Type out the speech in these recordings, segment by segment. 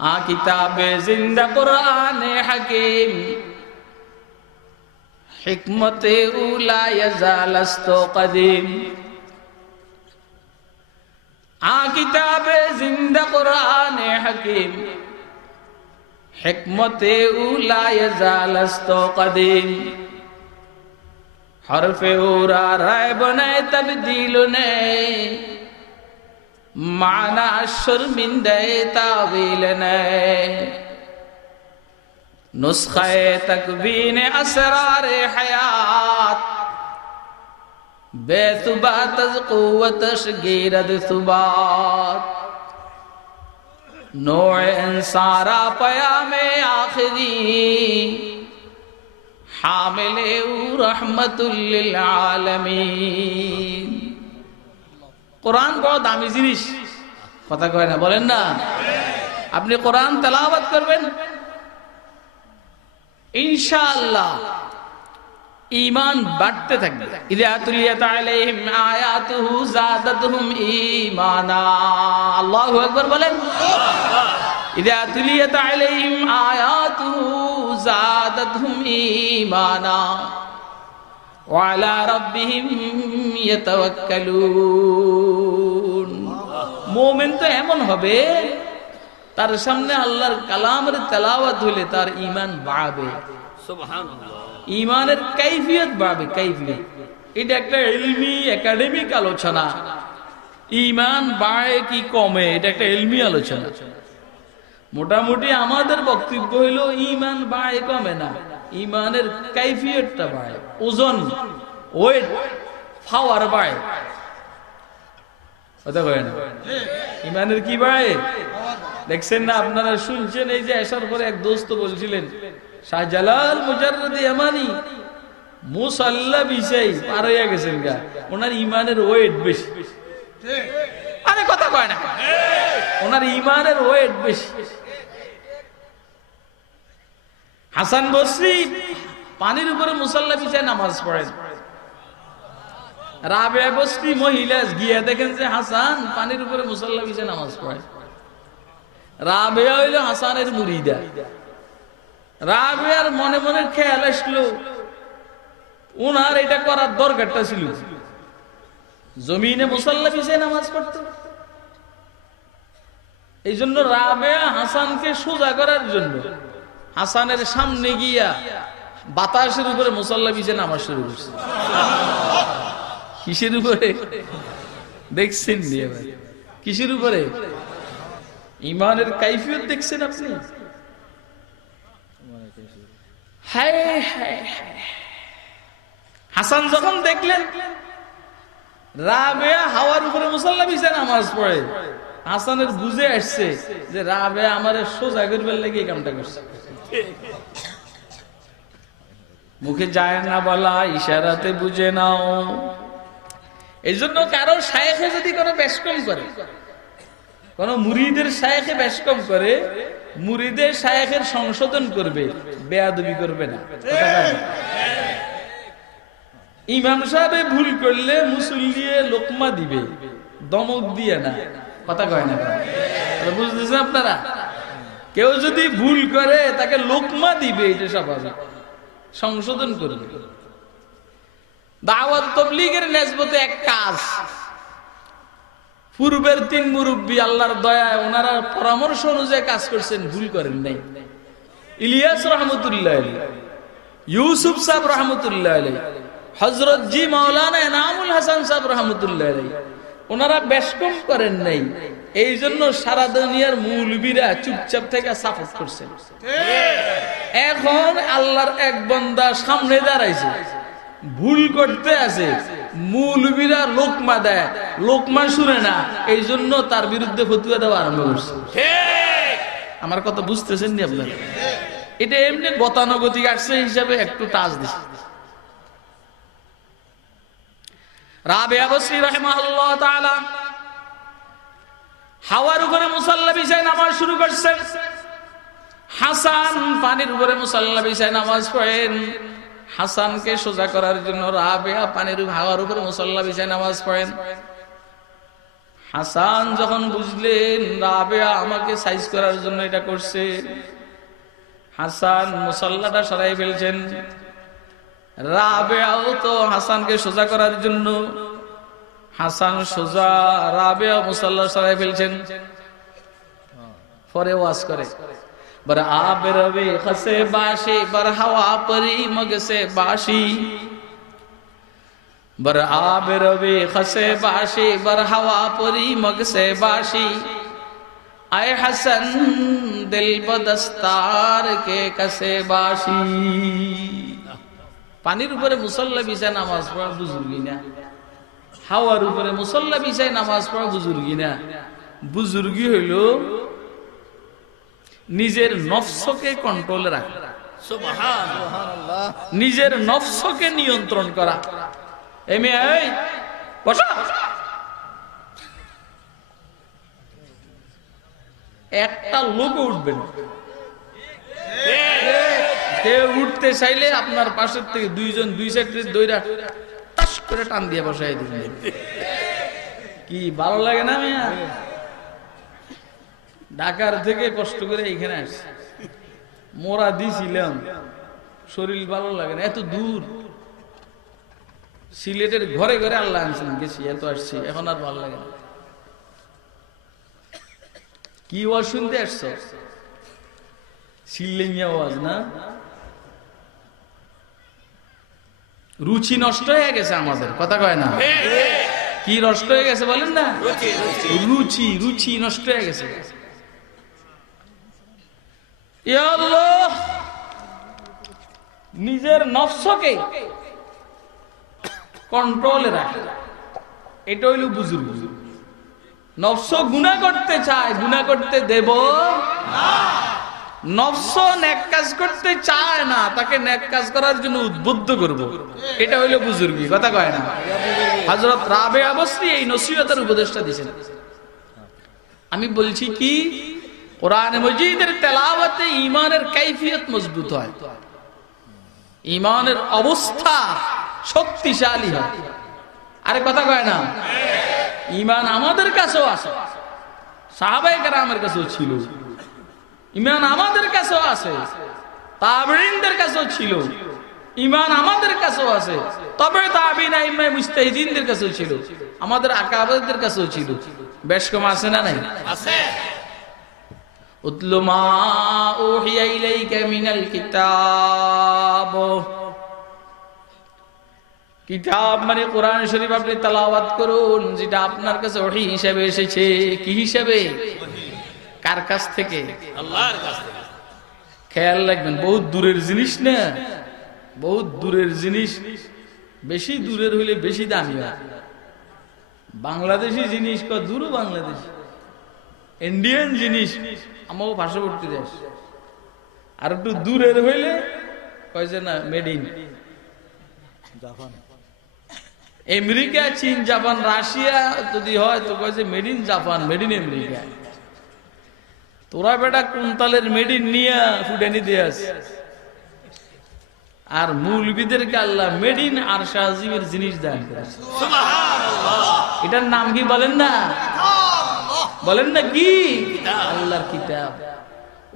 आ किताबे जिंदा कुरान हकीम हिकमते उला यजालस्तो कदीम आ किताबे जिंदा कुरान हकीम हिकमते उला यजालस्तो कदीम हरफे उरा राय बने तब्दील ने माना शर्मिंदे तावील ने नुस्खे तकवीन असरार हयात बेतुबात कुव्वतश गिरद सुबात नोए इंसारा पयामे आखिरी हामिले रहमतुल लिल आलमीन। কোরআন বড় দামি জিনিস, কথা কয় না, বলেন না? আপনি কোরআন তেলাওয়াত করবেন, ইনশাআল্লাহ ঈমান বাড়তে থাকবে। ইযা তুলিয়াত আলাইহিম আয়াতুহু যাদাতুহুম ঈমানা। আল্লাহু আকবার বলেন। ইযা তুলিয়াত আলাইহিম আয়াতুহু যাদাতুহুম ঈমানা ওয়া আলা রাব্বিহিম ইয়াতাওয়াক্কালুন। মুমিন তো এমন হবে, তার সামনে আল্লাহর কালামের তেলাওয়াত হলে তার ঈমান বাড়বে। সুবহানাল্লাহ। ঈমানের কাইফিয়ত বাড়বে, কাইফিয়ত। এটা একটা ইলমি একাডেমিক আলোচনা। ঈমান বাড়ে কি কমে, এটা একটা ইলমি আলোচনা। মোটামুটি আমাদের বক্তব্য হইল ঈমান বাড়ে কমে না, ঈমানের কাইফিয়তটা বাড়ে, ওজন, ওয়েট, পাওয়ার বাড়ে। কথা কয় না? ঈমানের কি বাড়ে? দেখছেন না আপনারা, শুনছেন এই যে আসার পরে এক দোস্ত বলছিলেন শাহজালাল মুজাররদি ইয়ামানি মুসাল্লা বিছাই পার হইয়া গেছেন গা, ওনার ঈমানের ওয়েট বেশি। আরে কথা কয় না, ওনার ঈমানের ওয়েট বেশি। হাসান বসরি পানির উপরে মুসাল্লা বিছায় নামাজ পড়েন। রাবেয়া বসরি মহিলা গিয়া দেখেন যে হাসান পানির উপরে মুসাল্লা বিছায় নামাজ পড়ে। রাবেয়া হইল হাসানের মুরিদা। রাবেয়ার মনে মনে খেয়াল আসলো ওনার এটা করার দরকারটা ছিল, জমিনে মুসাল্লা বিছায় নামাজ পড়তো। এই জন্য রাবেয়া হাসানকে সোজা করার জন্য হাসানের সামনে গিয়া বাতাসের উপরে মুসাল্লা বিছায় নামাজ শুরু করছে। কিসের উপরে দেখছেন? কিসের উপরে? ঈমানের কাইফিয়ত দেখছেন আপনি? হাসান যখন দেখলেন রাবেয়া হাওয়ার উপরে মুসাল্লা বিছায় নামাজ পড়ে, হাসানের বুঝে আসছে যে রাবেয়া আমারে সোজা করবার লাগে এই কামটা করছে। মুখে যায় না বলা, ইশারাতে বুঝে নাও। এই জন্য কারো শায়েখে যদি কোনো বেশকম করে, কোন মুরিদের শায়েখে বেশকম করে, মুরিদের শায়েখের সংশোধন করবে, বেয়াদবি করবে না। ইমাম সাহেব ভুল করলে মুসল্লিয়ে লোকমা দিবে, দমক দিয়ে না। কথা কয় না? বুঝতেছেন আপনারা? কেউ যদি ভুল করে তাকে লোকমা দিবে, এটা স্বাভাবিক, সংশোধন করবে। দাওয়াত তাবলীগের নিসবতে এক কাজ, পূর্বের 3 মুরব্বী আল্লাহর দয়ায় ওনারা পরামর্শ অনুযায়ী কাজ করছেন, ভুল করেন নাই। ইলিয়াস রহমতুল্লাহ আলাইহি, ইউসুফ সাহেব রহমতুল্লাহ আলাইহি, হযরত জি মাওলানা এনামুল হাসান সাহেব রহমতুল্লাহ আলাইহি, ওনারা বেশকম করেন নাই। এই জন্য সারা দুনিয়ার মৌলবীরা চুপচাপ থেকে সাপোর্ট করছেন। এখন আল্লাহর এক বান্দা সামনে দাঁড়াইছে, ভুল করতে আছে, মৌলবীরা লোকমা দেয়, লোকমা শুনে না, এই জন্য তার বিরুদ্ধে ফতুয়া দেওয়া আরম্ভ করছে। আমার কথা বুঝতেছেন নি আপনারা? এটা এমনি গতানুগতিক আসছে হিসাবে একটু টাচ দিচ্ছে। রাবেয়া বসরি রাহিমাহুল্লাহ তাআলা হাওয়ার উপরে মুসাল্লা বিছায় নামাজ শুরু করছেন। হাসান পানির উপরে মুসাল্লা বিছায় নামাজ পড়েন। হাসানকে সোজা করার জন্য রাবেয়া পানির হাওয়ার উপরে মুসাল্লা বিছায় নামাজ পড়েন। হাসান যখন বুঝলেন রাবেয়া আমাকে সাইজ করার জন্য এটা করছে, হাসান মুসাল্লাটা সরাই ফেলছেন। রাবেয়াও তো হাসানকে সোজা করার জন্য, হাসান সোজা, রাবেয়া মুসাল্লা সরাই ফেলছেন। পরে ওয়াজ করে, बर आब रवे खसे बाशी बर हवा परी मग से बाशी, बर आब रवे खसे बाशी बर हवा परी मग से बाशी, आए हसन दिल बदस्तार के कसे बाशी। पानीर ऊपर मुसल्ला बिछाय नामाज पढ़ा बुजुर्गी ना, हावार ऊपर मुसल्ला बिछाय नामाज पढ़ा बुजुर्गी ना। बुजुर्गी हইলো নিজের নফসকে কন্ট্রোলে রাখা, সুবহানাল্লাহ, নিজের নফসকে নিয়ন্ত্রণ করা। এই মেয়ে এই বসো, একটা লোক উঠবে না, কেউ উঠতে চাইলে আপনার পাশের থেকে দুইজন দুই সাইডে দইরা টাস করে টান দিয়ে বসাই দিবেন। কি ভালো লাগে না মেয়া? ঢাকার থেকে কষ্ট করে এখানে আসছে, মোরা দিছিলাম, শরীর ভালো লাগে না, এত দূর সিলেটের ঘরে ঘরে আল্লাহ আনছেন, গেছি এত আসছি, এখন আর ভালো লাগে না। কি ওয়াজ শুনতে আসছ? সিল্লেমিয়া ওয়াজ না? রুচি নষ্ট হয়ে গেছে আমাদের, কথা কয় না? কি নষ্ট হয়ে গেছে বলেন না? রুচি, রুচি নষ্ট হয়ে গেছে। ইয়া আল্লাহ, নিজের নফসকে কন্ট্রোলে রাখে, এটা হইল বুজুর্গ। নফস গুনাহ করতে চায়, গুনাহ করতে দেব না। নফস নেক কাজ করতে চায় না, তাকে নেক কাজ করার জন্য উদ্বুদ্ধ করব, এটা হইল বুজুর্গি, কথা কয় না? হযরত রাবেয়া বসরি এই নসিহতের উপদেশটা দিয়েছেন। আমি বলছি কি, কোরআন মজিদের তেলাওয়াতে ঈমানের কাইফিয়ত মজবুত হয়, ঈমানের অবস্থা শক্তিশালী হয়। আরে কথা কয় না? ঈমান আমাদের কাছেও আছে, সাহাবায়ে কেরামের কাছেও ছিল, ঈমান আমাদের কাছেও আছে, তাবেঈনদের কাছেও ছিল, ঈমান আমাদের কাছেও আছে, তবে তাবেঈন আইম্মা মুজতাহিদিনদের কাছেও ছিল, আমাদের আকাবাদের কাছেও ছিল। বেশ কম আছে না নাই? আছে। উতলু মা উহিয়া ইলাইকা মিনাল কিতাব, কিতাব মানে কোরআন শরীফ, আপনি তেলাওয়াত করুন যেটা আপনার কাছে ওহী হিসেবে এসেছে। কি হিসেবে? কার কাছ থেকে? আল্লাহর কাছ থেকে। খেয়াল রাখবেন, বহুত দূরের জিনিস না, বহুত দূরের জিনিস বেশি দূরের হইলে বেশি দামি হয়। বাংলাদেশি জিনিস কত দূর, বাংলাদেশ ইন্ডিয়ান জিনিস আমার পার্শ্ববর্তী দেশ, আর একটু দূরের হইলে কয় যে না মেড ইন জাপান, আমেরিকা, চীন, জাপান, রাশিয়া যদি হয় তো কয় যে made in Japan, made in America. তোরা বেটা কুন্তালের মেড ইন নিয়ে ফুটানি দিয়ে আস, আর মৌলবীদেরকে আল্লাহ মেড ইন আর শাহজিমের জিনিস দান করেছে। সুবহানাল্লাহ, এটার নাম কি বলেন না? বলেন না কি? আল্লাহর কিতাব।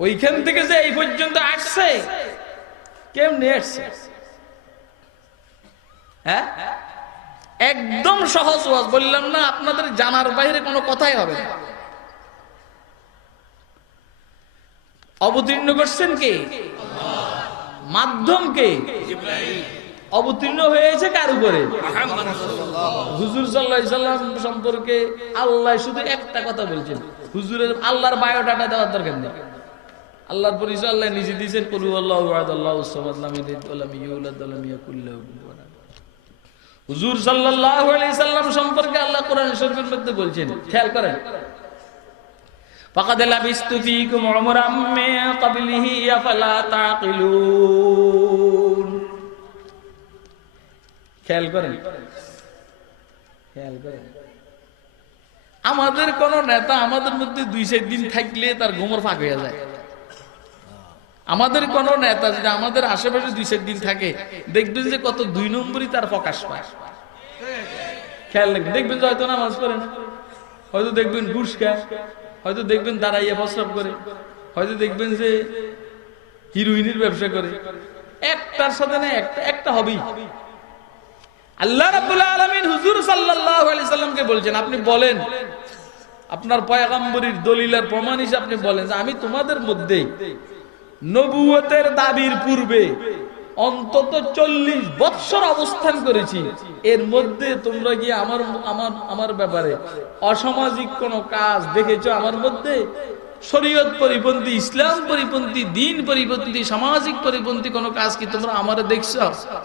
ওইখান থেকে যে এই পর্যন্ত আসছে, কেমনে আসছে? হ্যাঁ, একদম সহজ ওয়াজ বললাম না, আপনাদের জানার বাইরে কোনো কথাই হবে না। অবতীর্ণ করছেন কে? মাধ্যম কে? অবতীর্ণ হয়েছে কার উপরে? হুজুর সাল্লাল্লাহু আলাইহি সাল্লাম সম্পর্কে আল্লাহ শুধু একটা কথা বলছেন, হুজুরের আল্লাহর বায়োডাটা দেওয়ার দরকার নেই। আল্লাহর পরিচয় আল্লাহ নিজে দিয়েছেন, কুল হুয়াল্লাহু আহাদ আল্লাহুস সামাদ লাম ইয়ালিদ ওয়া লাম ইউলাদ ওয়া লাম ইয়াকুল লাহু কুফুয়ান আহাদ। হুজুর সাল্লাল্লাহু আলাইহি সাল্লাম সম্পর্কে আল্লাহ কোরআন শরীফের মধ্যে বলছেন, খেয়াল করেন, ফাকাদ লাবিস্তু ফীকুম উমরাম মিন ক্বাবলিহি আফালা তাকিলুন। খেয়াল করেন, খেয়াল করেন, আমাদের কোন নেতা আমাদের মধ্যে 2-4 দিন থাকলে তার গোমর ফাঁক হয়ে যায়। আমাদের কোন নেতা যদি আমাদের আশেপাশে 2-4 দিন থাকে, দেখবেন যে কত 2 নম্বরই তার প্রকাশ পায়। খেয়াল রাখবেন, দেখবেন যে হয়তো নামাজ পড়ে না, হয়তো দেখবেন ঘুষ খায়, হয়তো দেখবেন দাঁড়াইয়া প্রস্রাব করে, হয়তো দেখবেন যে হিরোইনের ব্যবসা করে। একটার সাথে না একটা হবেই। আল্লাহ রাব্বুল আলামিন হুজুর সাল্লাল্লাহু আলাইহি সাল্লামকে বলছেন, আপনি বলেন, আপনার পয়গম্বরীর দলিল আর প্রমাণ হিসেবে আপনি বলেন যে আমি তোমাদের মধ্যে নবুয়তের দাবির পূর্বে অন্তত 40 বৎসর অবস্থান করেছি, এর মধ্যে তোমরা কি আমার ব্যাপারে অসামাজিক কোন কাজ দেখেছো? আমার মধ্যে শরীয়ত পরিপন্থী, ইসলাম পরিপন্থী, দিন পরিপন্থী, সামাজিক পরিপন্থী কোন কাজ কি তোমরা আমারে দেখছো?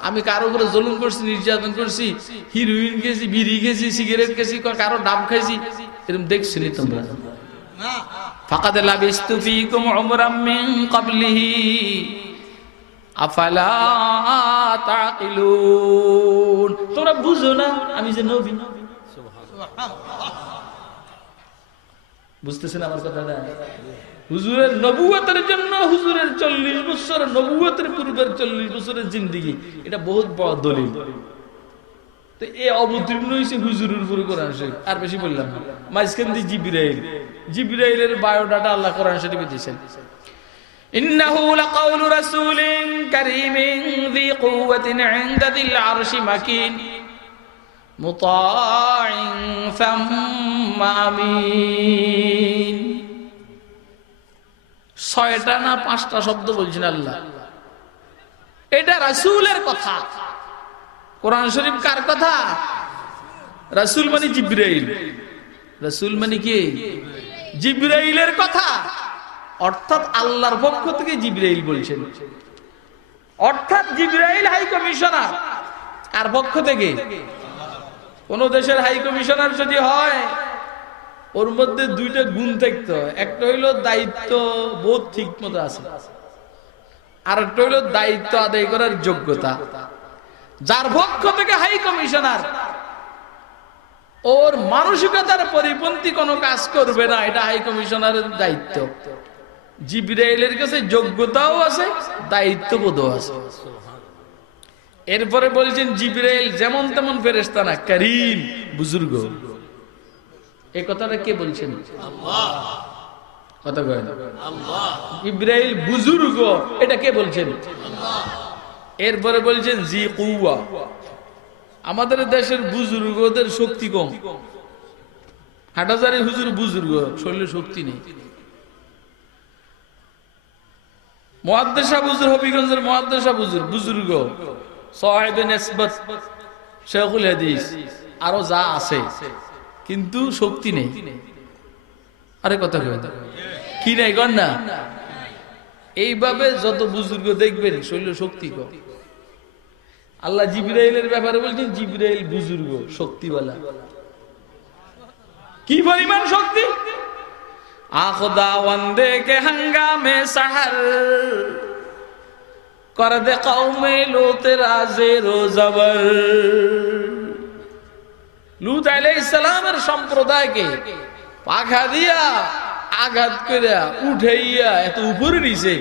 আমি কারো উপরে জুলুম করছি, নির্যাতন করছি, হিরোইন খেয়েছি, বিড়ি খেয়েছি, সিগারেট খেয়েছি, কারো ডাব খাইছি, এরকম দেখছিনি তোমরা? ফাকাদ লাবিস্তু ফীকুম উমরাম মিন ক্বাবলিহি আফালা তাকিলুন। তোমরা বুঝো না আমি যে নবী? বুঝতেছেন আমার কথাটা? হুজুরের নবুয়তের জন্য হুজুরের 40 বছর, নবুয়তের পূর্বের 40 বছরের জিন্দেগি, এটা বহুত বড় দলিল। তো এই অবতীর্ণ হয়েছে হুজুরের উপরে কোরআন শরীফ। আর বেশি বললাম না। মাঝখান দিয়ে জিবরাইলের বায়োডাটা আল্লাহ কোরআন শরীফে দিয়েছেন। ইন্নাহু লাকাউলু রাসূলিন কারীমিন যী কুওয়াতিন ইনদা যিল আরশি মাকিন মুতাইন সাম্মা আমিন। 6টা না 5টা শব্দ বলছেন আল্লাহ। এটা রাসূলের কথা। কোরআন শরীফ কার কথা? রাসূল মানে জিবরাইল। রাসূল মানে কি? জিবরাইলের কথা। অর্থাৎ আল্লাহর পক্ষ থেকে জিবরাইল বলছেন। অর্থাৎ জিবরাইল হাই কমিশনার। কার পক্ষ থেকে? কোন দেশের হাই কমিশনার যদি হয়, ওর মধ্যে 2টা গুণ থাকতে হয়। একটা হইলো দায়িত্ব বোধ ঠিক মতো আছে, আর একটা হইলো দায়িত্ব আদায় করার যোগ্যতা। যার পক্ষ থেকে হাই কমিশনার, ওর মানসিকতার পরিপন্থী কোনো কাজ করবে না, এটা হাই কমিশনারের দায়িত্ব। জিবরাইলের কাছে যোগ্যতাও আছে, দায়িত্ববোধও আছে। এরপরে বলছেন জিবরাইল যেমন তেমন ফেরেশতা না, কারীম, বুজুর্গ। এই কথাটা কে বলছেন? আল্লাহ। কথা কয় না? আল্লাহ। জিবরাইল বুজুর্গ, এটা কে বলছেন? আল্লাহ। এরপরে বলছেন জি কুওয়া। আমাদের দেশের বুজুর্গদের শক্তি কম। হাটাজারি হুজুর বুজুর্গ, শরীরে শক্তি নেই। মুহাদ্দিসা বুজুর, হবিগঞ্জের মুহাদ্দিসা বুজুর, বুজুর্গ, সাহেবে নিসবত, শেখুল হাদিস, আরো যা আছে, কিন্তু শক্তি নেই। আরে কথা কয় কি নাই কর না? এইভাবে যত বুজুর্গ দেখবেন শরীরে শক্তি কম। আল্লাহ জিবরাইলের ব্যাপারে বলছেন জিবরাইল বুজুর্গ, শক্তিওয়ালা। কি পরিমাণ শক্তি! আখদাওয়ান্দে কে হাঙ্গামে সাহার কর দে কওমে লুত রাজে রোজাবর। লুত আলাইহিস সালামের সম্প্রদায়কে পাখা দিয়া আঘাত কইরা উঠাইয়া এত উপরে নিছে,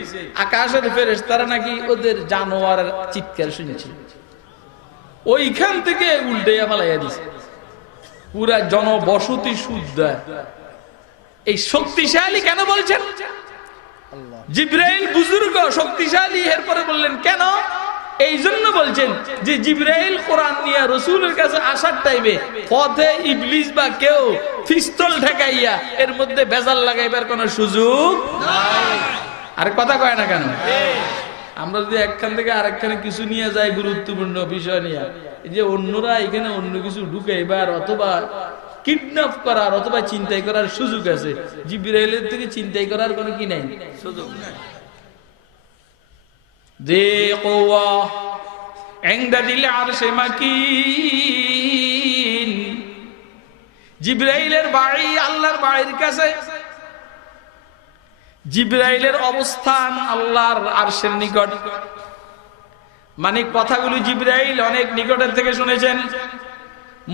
আকাশের ফেরেশতারা নাকি ওদের জানোয়ারের চিৎকার শুনেছে, ওইখান থেকে উল্টাইয়া ফালাইয়া দিছে। পুরা জনবসতি শুদ্ধ। এই শক্তিশালী কেন বলছেন? জিবরাইল বুজুর্গ, শক্তিশালী। এরপরে বললেন কেন? এই জন্য বলছেন যে জিবরাইল কোরআন নিয়ে রাসূলের কাছে আসার টাইমে পথে ইবলিস বা কেউ পিস্তল ঠেকাইয়া এর মধ্যে ভেজাল লাগাইবার কোনো সুযোগ নাই। আর কথা কয় না কেন? আমরা যদি একখান থেকে আরেকখানে কিছু নিয়ে যাই গুরুত্বপূর্ণ বিষয় নিয়ে, এই যে অন্যরা এখানে অন্য কিছু ঢুকাইবার অথবা কিডন্যাপ করার অথবা চিন্তাই করার সুযোগ আছে, জিবরাইলের থেকে চিন্তাই করার কোনো কি নাই, সুযোগ নাই। দেওয়া ইনদা যিল আরশি মাকিন। জিবরাইলের বাড়ি আল্লাহর বাড়ির কাছে। জিবরাইলের অবস্থান আল্লাহর আরশের নিকট। মানে কথাগুলো জিবরাইল অনেক নিকটের থেকে শুনেছেন।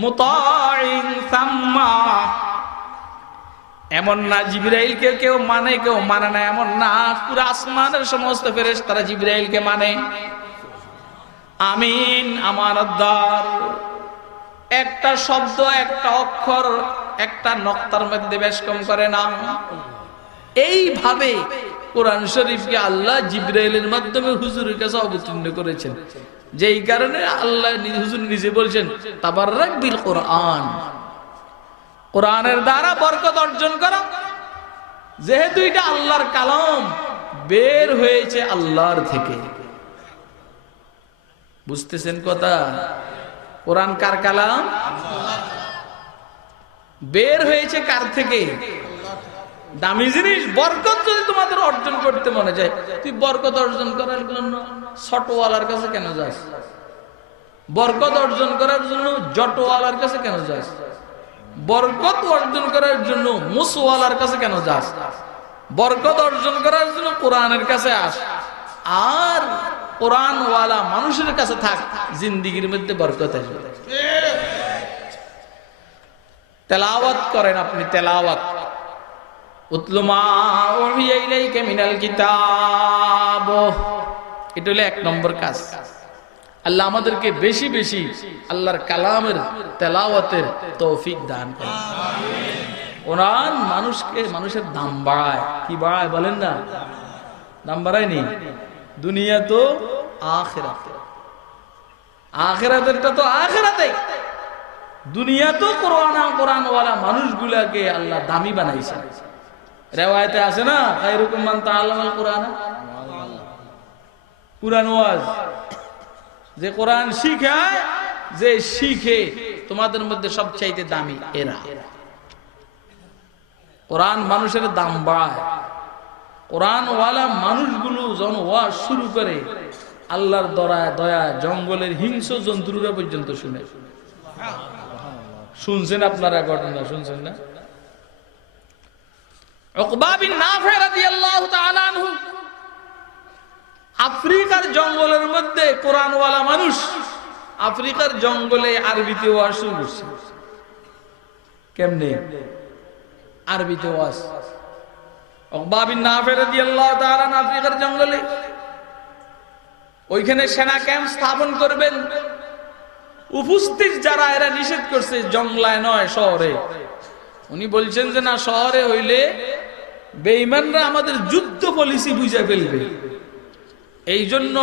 মুতাইন সাম্মা, এমন না জিবরাইলকে কেউ মানে কেউ মানে না, এমন না। পুরো আসমানের সমস্ত ফেরেশতারা জিবরাইলকে মানে। আমিন, আমানতদার। একটা শব্দ, একটা অক্ষর একটা নক্তার মধ্যে বেশ কম করে না। এইভাবে কোরআন শরীফকে আল্লাহ জিবরাইলের মাধ্যমে হুজুরের কাছে অবতীর্ণ করেছেন, যেই কারণে আল্লাহ হুজুর নিজে বলছেন তাবাররাক বিল কোরআন, কোরআনের দ্বারা বরকত অর্জন করা। যেহেতু এটা আল্লাহর কালাম, বের হয়েছে আল্লাহর থেকে। বুঝতেছেন কথা? কোরআন কার কালাম? বের হয়েছে কার থেকে? দামি জিনিস বরকত যদি তোমাদের অর্জন করতে মনে যায়, তুই বরকত অর্জন করার জন্য ছোটওয়ালার কাছে কেন যাস? বরকত অর্জন করার জন্য জটওয়ালার কাছে কেন যাস? বরকত অর্জন করার জন্য মুসওয়ালার কাছে কেন যাস? বরকত অর্জন করার জন্য কোরআনের কাছে আস, আর কোরআনওয়ালা মানুষের কাছে থাক, জিন্দেগির মধ্যে বরকত আসবে। তেলাওয়াত করেন আপনি, তেলাওয়াত। উতলু মা উহিয়া ইলাইকা মিনাল কিতাব, এটা হলো 1 নম্বর কাজ। আল্লাহ আমাদেরকে বেশি বেশি আল্লাহর কালামের তেলাওয়াতের তৌফিক দান করেন। কোরআন মানুষের দাম বাড়ায়। কি বাড়ায় বলেন না? দাম বাড়ায়নি? দুনিয়া তো আখিরাতে, আখিরাতেরটা তো আখিরাতে। দুনিয়া তো কোরআনওয়ালা মানুষগুলাকে আল্লাহ দামি বানাইছে। রিওয়ায়াতে আছে না, খায়রুকুম মান তাআল্লামাল কুরআন, কুরআন ওয়াজ, যে কোরআন শিখায়, যে শিখে, তোমাদের মধ্যে সবচাইতে দামি এরা। কোরআন মানুষের দাম বাড়ায়। কোরআনওয়ালা মানুষগুলো যখন ওয়াজ শুরু করে, আল্লাহর দয়া জঙ্গলের হিংস্র জন্তুরা পর্যন্ত শুনে। শুনছেন আপনারা ঘটনা? শুনছেন না? উকবা বিন নাফি রাদিয়াল্লাহু তাআলা আনহু, আফ্রিকার জঙ্গলের মধ্যে কোরআনওয়ালা মানুষ আফ্রিকার জঙ্গলে আরবিতে ওয়াজ শুরু করছে। কেমনে? আরবিতে ওয়াজ। উকবা বিন নাফি রাদিয়াল্লাহু তাআলা আফ্রিকার জঙ্গলে, ওইখানে সেনা ক্যাম্প স্থাপন করবেন। উপস্থিত যারা, এরা নিষেধ করছে জঙ্গলায় নয়, শহরে। উনি বলছেন যে না, শহরে হইলে বেঈমানরা আমাদের যুদ্ধ পলিসি বুঝে ফেলবে, এই জন্য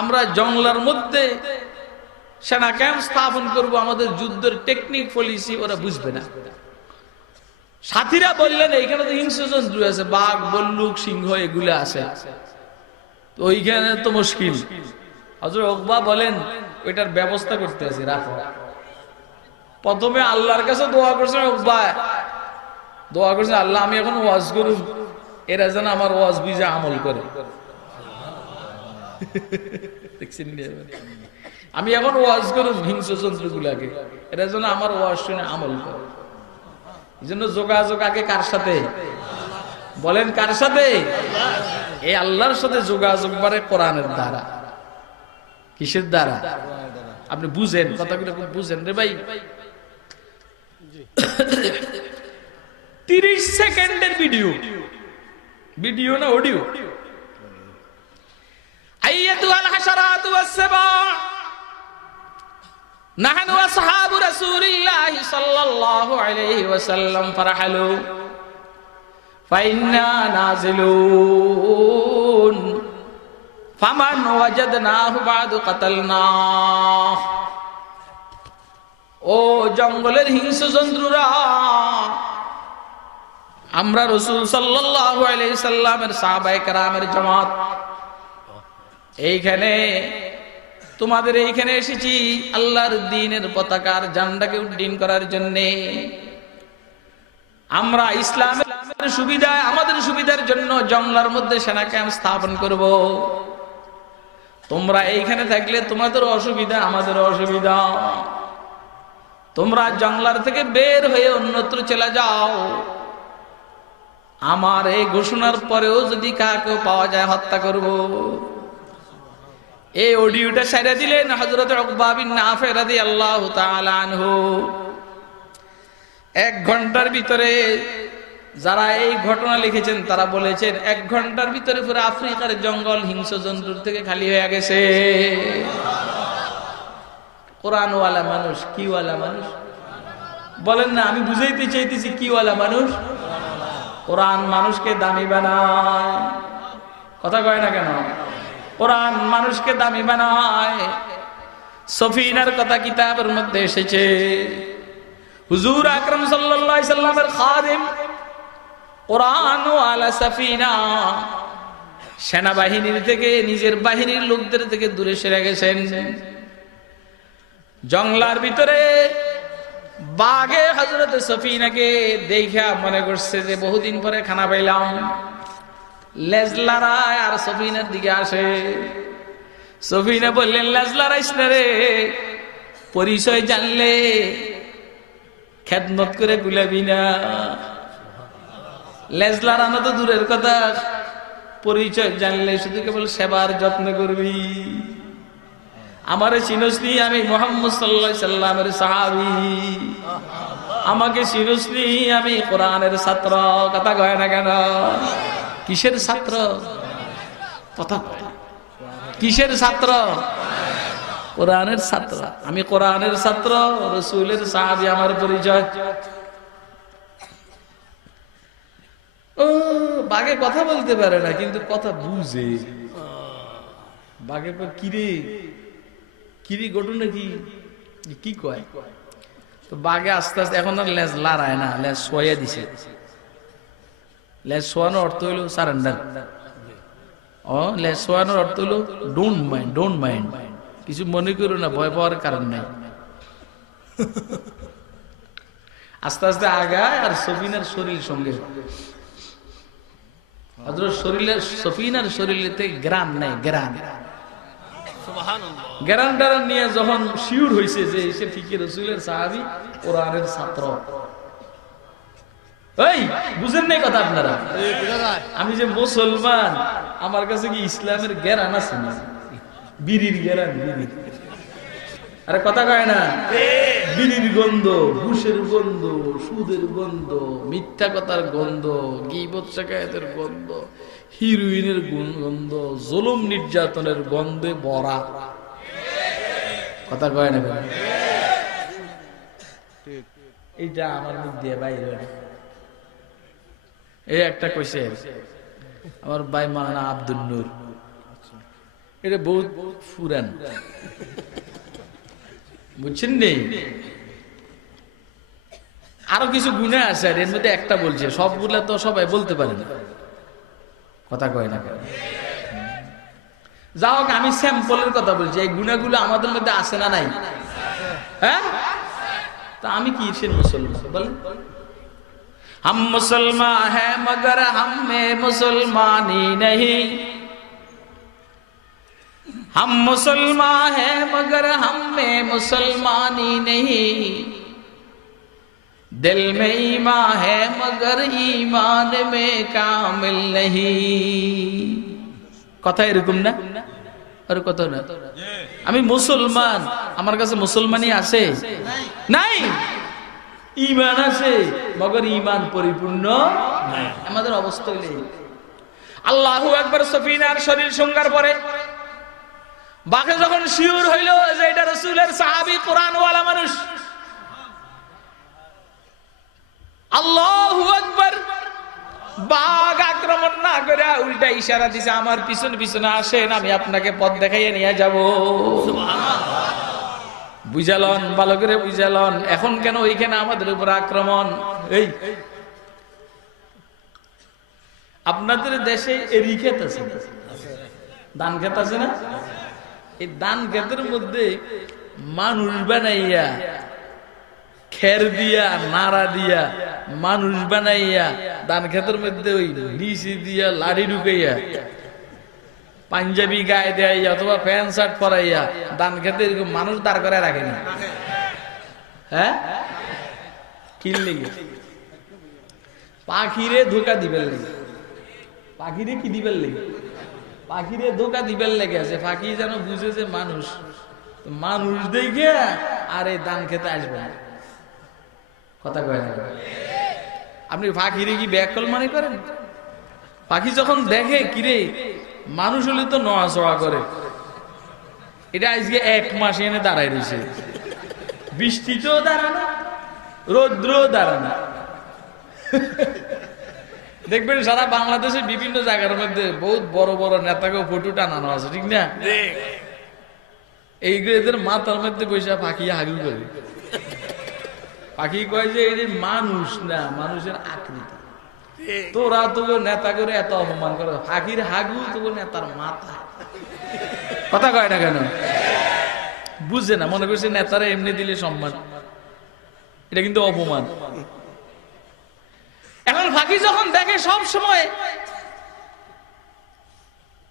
আমরা জঙ্গলার মধ্যে সেনা ক্যাম্প স্থাপন করব, আমাদের যুদ্ধের টেকনিক পলিসি ওরা বুঝবে না। সাথীরা বললেন এইখানে তো হিংস্র জন্তু আছে, বাঘ, বল্লুক, সিংহ এগুলো আছে, তো ওইখানে তো মুশকিল। হযরত উকবা বলেন ওইটার ব্যবস্থা করতে আছে, রাখো। প্রথমে আল্লাহর কাছে দোয়া করছেন উকবা, দোয়া করছেন আল্লাহ আমি এখন ওয়াজ করুম, এরা যেন আমার ওয়াজ বুঝে আমল করে। দেখছেন, আমি এখন ওয়াজ করুম হিংস্র জন্তুগুলাকে, এরা যেন আমার ওয়াজ শুনে আমল করে। এই জন্য যোগাযোগ আগে কার সাথে? বলেন কার সাথে? এই আল্লাহর সাথে যোগাযোগ বাড়ে কোরআনের দ্বারা। কিসের দ্বারা? আপনি বুঝেন কথাগুলো, বুঝেন রে ভাই। 30 সেকেন্ডের ভিডিও না অডিও। আইয়াতুল হাশারাতু ওয়াস-সাবা, নাহনু আসহাবু রাসূলিল্লাহি সাল্লাল্লাহু আলাইহি ওয়াসাল্লাম ফারহালু ফাইন্না নাজিলুন ফামান ওয়াজাদনাহু বাদু কাতালনাহ। ও জঙ্গলের হিংস্র জন্তুরা, আমরা রাসূল সাল্লাল্লাহু আলাইহি সাল্লামের সাহাবায়ে কেরামের জামাত এইখানে, তোমাদের এইখানে এসেছি আল্লাহর দ্বীনের পতাকার ঝান্ডাকে উড্ডীন করার জন্য। আমরা ইসলামের সুবিধা, আমাদের সুবিধার জন্য জঙ্গলার মধ্যে সেনা ক্যাম্প স্থাপন করব। তোমরা এইখানে থাকলে তোমাদের অসুবিধা, আমাদের অসুবিধা। তোমরা জঙ্গলার থেকে বের হয়ে অন্যত্র চলে যাও। আমার এই ঘোষণার পরেও যদি কাউকে পাওয়া যায় হত্যা করব। এই অডিওটা সাইরা দিলেন হযরত উকবা বিন নাফি রাদিয়াল্লাহু তাআলা আনহু। 1 ঘন্টার ভিতরে যারা এই ঘটনা লিখেছেন তারা বলেছেন 1 ঘন্টার ভিতরে পুরো আফ্রিকার জঙ্গল হিংস্র জন্তুর থেকে খালি হয়ে গেছে। কোরআনওয়ালা মানুষ, কিওয়ালা মানুষ? বলেন না, আমি বুঝাইতে চাইতেছি কি ওয়ালা মানুষ? কোরআন মানুষকে দামি বানায়। কথা কয় না কেন? কোরআন মানুষকে দামি বানায়। সফিনার কথা কিতাবের মধ্যে এসেছে। হুজুর আকরাম সাল্লাল্লাহু আলাইহি সাল্লামের খাদিম কোরআন ওয়ালা সফিনা সেনাবাহিনীর থেকে, নিজের বাহিনীর লোকদের থেকে দূরে সরে গেছেন। জঙ্গলার ভিতরে বাঘে হযরত সফিনাকে দেখা মনে করছে যে বহুদিন পরে খানা পাইলাম। লেজ লড়ায় আর সফিনার দিকে আসে। সফিনা বললেন, লেজ লড়াইস না রে, পরিচয় জানলে খেদমত করে গুলাবি না। লেজ লড়ানো তো দূরের কথা, পরিচয় জানলে শুধু কেবল সেবার যত্ন করবি। আমারে চিনস নি, আমি মুহাম্মদ সাল্লাল্লাহু আলাইহি সাল্লামের সাহাবী। আমাকে চিনস নি, আমি কোরআনের ছাত্র। কথা কয় না কেন? কিসের ছাত্র? কথা কয়। কিসের ছাত্র? কোরআনের ছাত্র। আমি কোরআনের ছাত্র, রাসূলের সাহাবী আমার পরিচয়। ও বাঘে কথা বলতে পারে না, কিন্তু কথা বুঝে। বাঘে কিরে কিরি ঘটনা কি কি কয়? তো বাঘে আস্তে আস্তে এখন আর লেজ লড়ায় না, লেজ শোয়া দিছে। লেজ শোয়ানোর অর্থ হইল সারেন্ডার। লেজ শোয়ানোর অর্থ হইল ডোন্ট মাইন্ড, ডোন্ট মাইন্ড, কিছু মনে করো না, ভয় পাওয়ার কারণ নাই। আস্তে আস্তে আগায় আর সফিনার শরীর সঙ্গে। হযরত সফিনার শরীরেতে গ্রাম নাই, গ্রাম গ্যারান্টার নিয়ে যখন শিওর হয়েছে যে সে ঠিকই রাসূলের সাহাবী, কোরআনের ছাত্র। এই বুঝেন নাই কথা আপনারা? আমি যে মুসলমান, আমার কাছে কি ইসলামের জ্ঞান আছে না? বিড়ির জ্ঞান, বিড়ি। আরে কথা কয় না? বিড়ির গন্ধ, ঘুষের গন্ধ, সুদের গন্ধ, মিথ্যা কথার গন্ধ, গীবত শিকায়েতের গন্ধ, হিরোইনের গন্ধ, জুলুম নির্যাতনের গন্ধে ভরা। কথা কয় না? এইটা আমার মুখ দিয়ে বাইরে। এই একটা কইছে আমার ভাই মাওলানা আব্দুল নূর, এটা বহুত পুরান, বুঝছেন নি? আরো কিছু গুণা আছে, এর মধ্যে একটা বলছে, সবগুলা তো সবাই বলতে পারে না। কথা কয় না? যাও, আমি স্যাম্পলের কথা বলছি। এই গুণাগুলো আমাদের মধ্যে আছে না নাই? হ্যাঁ, তা আমি কি সে মুসলমান? বলেন, हम मुसलमान हैं मगर हम में मुसलमानी नहीं। हम मुसलमान हैं मगर हम में मुसलमानी नहीं। दिल में ईमान है मगर ईमान में कामिल नहीं। কথা এরকম না? আর কত না? আমি মুসলমান, আমার কাছে মুসলমানই আছে নাই? ঈমান আছে মগর ঈমান পরিপূর্ণ নাই। আমাদের অবস্থা নেই। আল্লাহু আকবার। সফিনার শরীর সংগার পরে বাঘে যখন শিওর হইল যে এটা রাসূলের সাহাবী, কোরআন ওয়ালা মানুষ, আল্লাহু আকবার। বাঘ আক্রমণ না করে উল্টা ইশারা দিছে, আমার পিছনে পিছনে আসেন, আমি আপনাকে পথ দেখাইয়ে নিয়ে যাব। বুঝালন, ভালো করে বুঝালন। এখন কেন ওইখানে আমাদের উপর আক্রমণ? এই আপনাদের দেশে এরি ক্ষেত আছে, ধান ক্ষেত আছে না? এই ধান ক্ষেতের মধ্যে মানুষ বানাইয়া, খের দিয়া, নাড়া দিয়া, মানুষ বানাইয়া, ধান ক্ষেতের মধ্যে ওই নিচে দিয়া লাঠি ঢুকাইয়া, পাঞ্জাবি গায়ে দেয় অথবা প্যান্ট শার্ট পরাইয়া ধান খেতে এরকম মানুষ দাঁড় করে রাখে না। হ্যাঁ, কিনলে পাখিরে ধোকা দিবেন লেগে। পাখিরে কি দিবেন লেগে? পাখিরে ধোকা দিবেন লেগে আছে। পাখি যেন বুঝে যে মানুষ, মানুষ দেখে আর এই ধান খেতে আসবে না। কথা কয় না? আপনি পাখিরে কি ব্যাকল মনে করেন? পাখি যখন দেখে কিরে মানুষ হলে তো নড়াচড়া করে। এটা আজকে 1 মাস এনে দাঁড়ায় রয়েছে, বৃষ্টিতেও দাঁড়ানো, রৌদ্র দাঁড়ানো। দেখবেন সারা বাংলাদেশে বিভিন্ন জায়গার মধ্যে বহুত বড় বড় নেতাকে ফটো টানানো আছে, ঠিক না? এইগুলোদের মাথার মধ্যে বসে পাখি হাগু করে। পাখি কয় যে এই মানুষ না, মানুষের আকৃতি। তোরা তো নেতা করে এত অপমান করে, পাখির হাগু তো নেতার মাথা। কথা কয় না কেন? বুঝছে না, মনে করছে নেতারা এমনি দিলে সম্মান, এটা কিন্তু অপমান। এখন ফাঁকি যখন দেখে সব সময়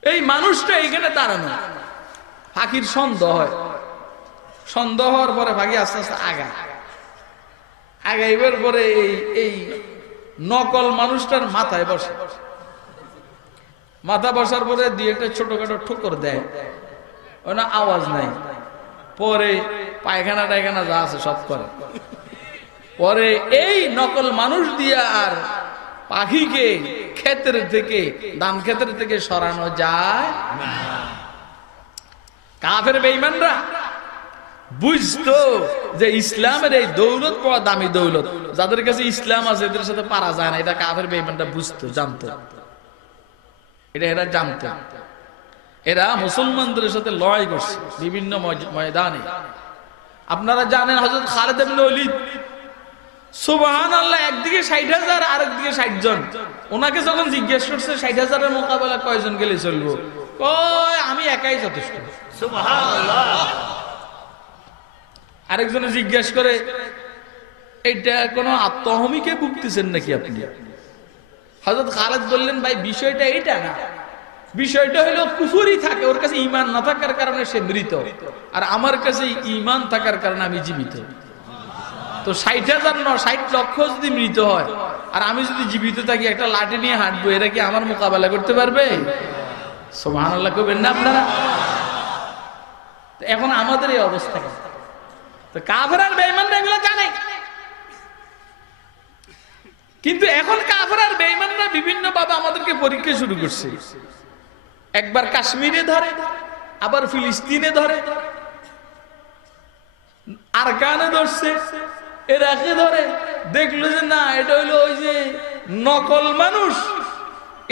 এই মানুষটা এইখানে দাঁড়ানো, ফাঁকির সন্দেহ হয়। সন্দেহ হওয়ার পরে ফাঁকি আস্তে আস্তে আগাইবার পরে এই নকল মানুষটার মাথায় বসে। মাথা বসার পরে দিয়ে একটা ছোটখাটো ঠোকর দেয়, ওনা আওয়াজ নাই। পরে পায়খানা টায়খানা যা আছে সব করে। পরে এই নকল মানুষ দিয়ে আর পাখিকে ক্ষেতের থেকে, ধান ক্ষেতের থেকে সরানো যায় না। কাফের বেঈমানরা বুঝতো যে ইসলামের এই দৌলত পাওয়া দামি দৌলত, যাদের কাছে ইসলাম আছে এদের সাথে পারা যায় না। এটা কাফের বেঈমানরা বুঝতো, জানতো, এটা এরা জানতো। এরা মুসলমানদের সাথে লড়াই করছে বিভিন্ন ময়দানে। আপনারা জানেন হযরত খালিদ ইবনে ওলীদ, সুবহানাল্লাহ, একদিকে ৬০,০০০ আর একদিকে ৬০ জন। ওনাকে যখন জিজ্ঞেস করছে ৬০,০০০ মোকাবেলা কয়জন গেলে চলবো, কয় আমি একাই যথেষ্ট। সুবহানাল্লাহ। আরেকজনে জিজ্ঞেস করে এটা কোন আত্মহমিকে ভুগতেছেন নাকি আপনি? হযরত খালিদ বললেন, ভাই বিষয়টা এটা না, বিষয়টা হলো কুফরি থাকে, ওর কাছে ঈমান না থাকার কারণে সে মৃত, আর আমার কাছে ঈমান থাকার কারণে আমি জীবিত। তো ৬০,০০০ না ৬০ লক্ষ যদি মৃত হয় আর আমি যদি জীবিত থাকি, একটা লাঠি নিয়ে হাঁটবো, এরা কি আমার মোকাবেলা করতে পারবে? সুবহানাল্লাহ কইবেন না আপনারা? এখন আমাদের এই অবস্থা। তো কাফের আর বেঈমানরা এগুলো জানে, কিন্তু এখন কাফের আর বেঈমানরা বিভিন্ন ভাবে আমাদেরকে পরীক্ষা শুরু করছে। একবার কাশ্মীরে ধরে, আবার ফিলিস্তিনে ধরে, আরকানে ধরছে, ইরাকে ধরে। দেখলো যে না, এটা হইলো ওই যে নকল মানুষ,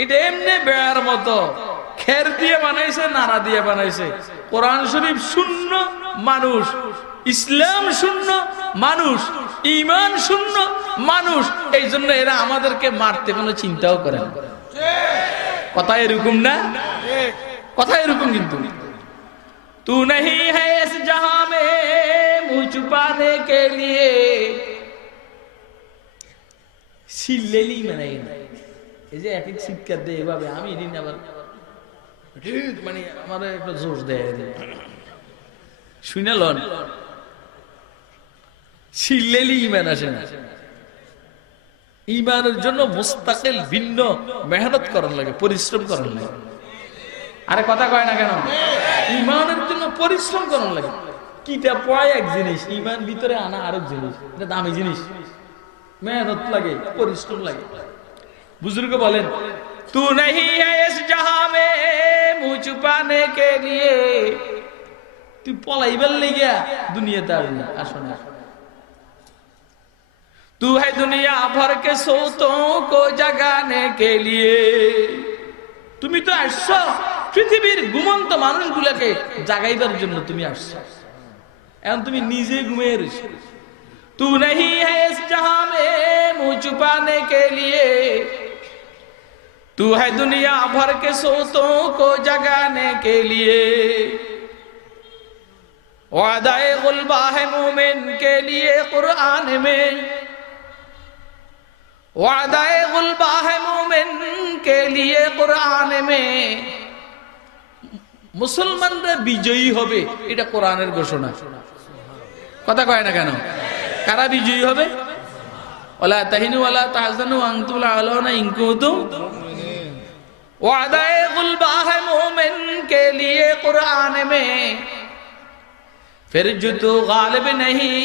এটা এমনি বেড়ার মতো খের দিয়ে বানাইছে, নাড়া দিয়ে বানাইছে। কোরআন শরীফ শূন্য মানুষ, ইসলাম শূন্য মানুষ, ঈমান শূন্য মানুষ। এই জন্য এরা আমাদেরকে মারতে কোনো চিন্তাও করে না। কথা এরকম না? কথা এরকম। কিন্তু তু নহি হ্যায় ইস জাহাঁ মে মুহ ছুপানে কে লিয়ে সিল্লেলি মানে এই যে এক এক চিৎকার দেয় এভাবে, আমি এদিন আবার মানে আমার একটা জোশ দেয় শুনে লন, সিল্লেলি ঈমান আসে না। ঈমানের জন্য মুস্তাকিল ভিন্ন মেহনত করার লাগে, পরিশ্রম করার লাগে। আরে কথা কয় না কেন? ঈমানের জন্য পরিশ্রম করার লাগে। কিতাব পড়া এক জিনিস, ঈমান ভিতরে আনা আরেক জিনিস। এটা দামি জিনিস, মেহনত লাগে, পরিশ্রম লাগে। বুজুর্গ বলেন, তু নহি হ্যায় ইস জাহাঁ মে মুহ ছুপানে কে লিয়ে, তুই পলাইবার লাগিয়া দুনিয়াতে আসো না। तू है दुनिया भर के सोतों को जगाने के लिए, তুমি তো আসছো পৃথিবীর ঘুমন্ত মানুষগুলোকে জাগাইবার জন্য তুমি আসছো। এখন তুমি নিজে ঘুমিয়ে রইছো। तू नहीं है इस जहां में मुंह छुपाने के लिए, तू है दुनिया भर के सोतों को जगाने के लिए, वादाए गुलबा है मोमिन के लिए कुरान में, वादाए गुलबा है मोमिन के लिए कुरान में। মুসলমানরা বিজয়ী হবে, এটা কোরআনের ঘোষণা। কথা কয় না কেন? কারা বিজয়ী হবে? ওয়ালা তাহিনু ওয়ালা তাহজানু আনতুল আলাউনা ইন কুনতুম মুমিনিন। ওয়াদায়ে গুলবা है मोमिन के लिए कुरान में, फिर जो तो गालिब नहीं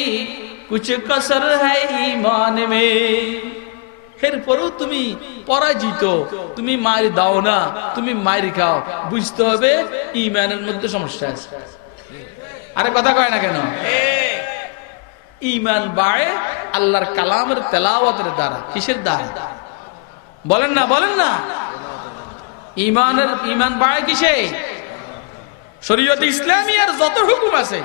कुछ कसर है ईमान में। এরপরেও তুমি পরাজিত, তুমি মার দাও না, তুমি মার খাও, বুঝতে হবে ঈমানের মধ্যে সমস্যা আছে। আরে কথা কয় না কেন? ঈমান বাড়ে আল্লাহর কালামের তেলাওয়াতের দ্বারা। কিসের দ্বারা বলেন না, বলেন না। ঈমান বাড়ে কিসে? শরীয়ত ইসলামিয়ার যত হুকুম আছে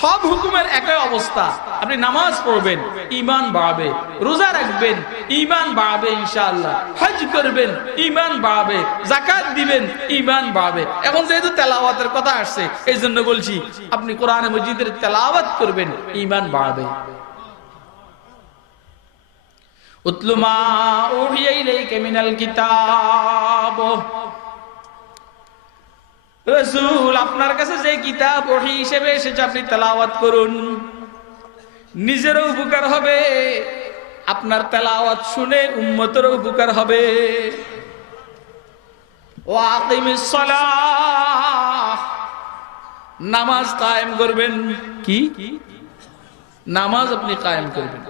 সব হুকুমের একই অবস্থা। আপনি নামাজ পড়বেন, ঈমান বাড়বে। রোজা রাখবেন, ঈমান বাড়বে ইনশাআল্লাহ। হজ করবেন, ঈমান বাড়বে। যাকাত দিবেন, ঈমান বাড়বে। এখন যেহেতু তেলাওয়াতের কথা আসছে, এই জন্য বলছি আপনি কোরআনে মজিদের তেলাওয়াত করবেন, ঈমান বাড়বে। উতলু মা উহিয়া ইলাইকা মিনাল কিতাব, রাসূল আপনার কাছে যে কিতাব ওহী হিসেবে এসেছে আপনি তেলাওয়াত করুন। নিজেরও উপকার হবে, আপনার তেলাওয়াত শুনে উম্মতেরও উপকার হবে। ওয়া আকিমিস সালাহ, নামাজ কায়েম করবেন। কি নামাজ আপনি কায়েম করবেন?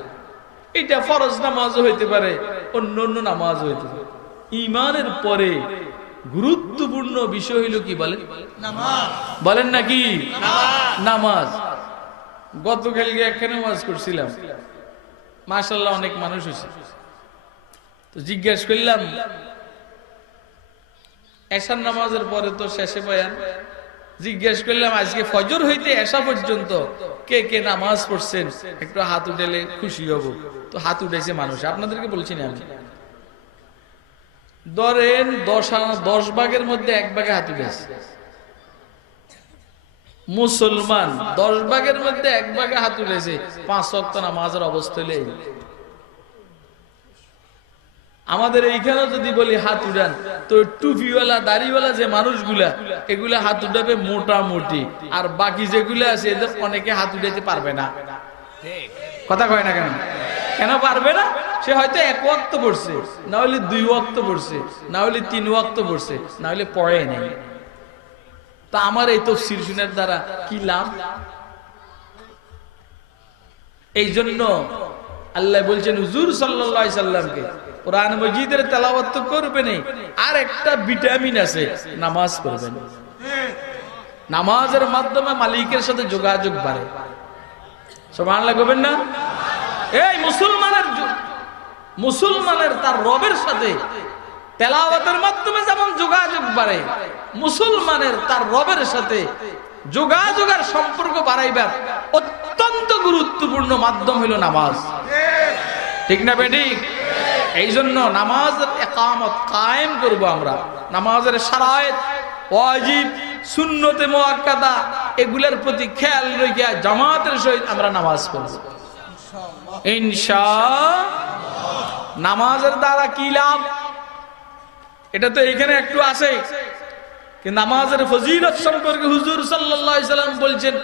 এটা ফরজ নামাজও হইতে পারে, অন্য অন্য নামাজও হইতে পারে। ঈমানের পরে গুরুত্বপূর্ণ বিষয় হইল কি বলেন? নামাজ। বলেন নাকি? নামাজ। গতকালকে একখানে ওয়াজ করছিলাম, মাশাআল্লাহ অনেক মানুষ হয়েছে। তো জিজ্ঞেস করলাম, এশার নামাজের পরে তো শেষে বয়ান, জিজ্ঞেস করলাম আজকে ফজর হইতে এশা পর্যন্ত কে কে নামাজ পড়ছেন, একটু হাত উঠালে খুশি হব। তো হাত উঠেছে মানুষ, আপনাদেরকে বলছি না আমি। ধরেন 10 ভাগের মধ্যে 1 ভাগে হাত উঠেছে। মুসলমান 10 ভাগের মধ্যে 1 ভাগে হাত উঠেছে। 5 ওয়াক্ত নামাজের অবস্থা হলে আমাদের এইখানে যদি বলি হাত উঠান, তো টুপিওয়ালা দাড়িওয়ালা যে মানুষগুলা এগুলা হাত উঠাবে মোটামুটি, আর বাকি যেগুলো আছে এদের অনেকে হাত উঠাতে পারবে না। কথা কয় না কেন? কেন পারবে না? সে হয়তো 1 ওয়াক্ত পড়ছে, না হলে 2 ওয়াক্ত পড়ছে, না হলে 3 ওয়াক্ত পড়ছে, না হলে পড়ে নাই। তা আমার এই তাফসীর শুনার দ্বারা কি লাভ? এই জন্য আল্লাহ বলছেন হুজুর সাল্লাল্লাহু আলাইহি সাল্লামকে কোরআন মাজিদের তেলাওয়াত তো করবেনই, আর একটা ভিটামিন আছে, নামাজ পড়বেন। নামাজের মাধ্যমে মালিকের সাথে যোগাযোগ বাড়ে। সুবহানাল্লাহ কইবেন না? এই মুসলমানের তার রবের সাথে তেলাওয়াতের মাধ্যমে যেমন যোগাযোগ বাড়ে, মুসলমানের তার রবের সাথে যোগাযোগ আর সম্পর্ক বাড়াইবার অত্যন্ত গুরুত্বপূর্ণ মাধ্যম হলো নামাজ। ঠিক না বেঠিক? এই জন্য নামাজের ইকামত কায়েম করব আমরা। নামাজের শারায়েত, ওয়াজিব, সুন্নতে মুআক্কাদা এগুলোর প্রতি খেয়াল রেখে জামাতের সহিত আমরা নামাজ পড়ব ইনশাআল্লাহ। নামাজের দ্বারা কি লাভ এটা তো এখানে একটু আছে, কিন্তু নামাজের ফজিলত সম্পর্কে হুজুর সাল্লাল্লাহু আলাইহি সাল্লাম বলছেন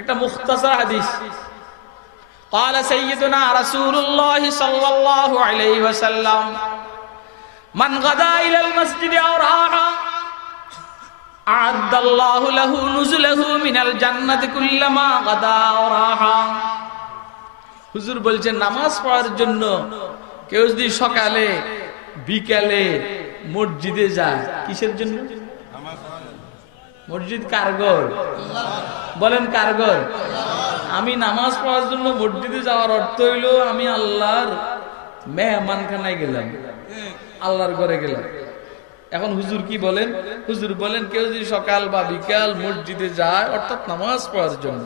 একটা মুখতাসার হাদিস। قال سيدنا رسول الله صلى الله عليه وسلم من غدا الى المسجد او راح اعد الله له نزله من الجنه كلما غدا او راح। হুজুর বলছেন নামাজ পড়ার জন্য কেউ যদি সকালে বিকালে মসজিদে যায়, কিসের জন্য? মসজিদ কারগর, বলেন কারগর। আমি নামাজ পড়ার জন্য মসজিদে যাওয়ার অর্থ হইলো আমি আল্লাহর মেহমানখানায় গেলাম, আল্লাহর ঘরে গেলাম। এখন হুজুর কি বলেন? হুজুর বলেন কেউ যদি সকাল বা বিকাল মসজিদে যায় অর্থাৎ নামাজ পড়ার জন্য,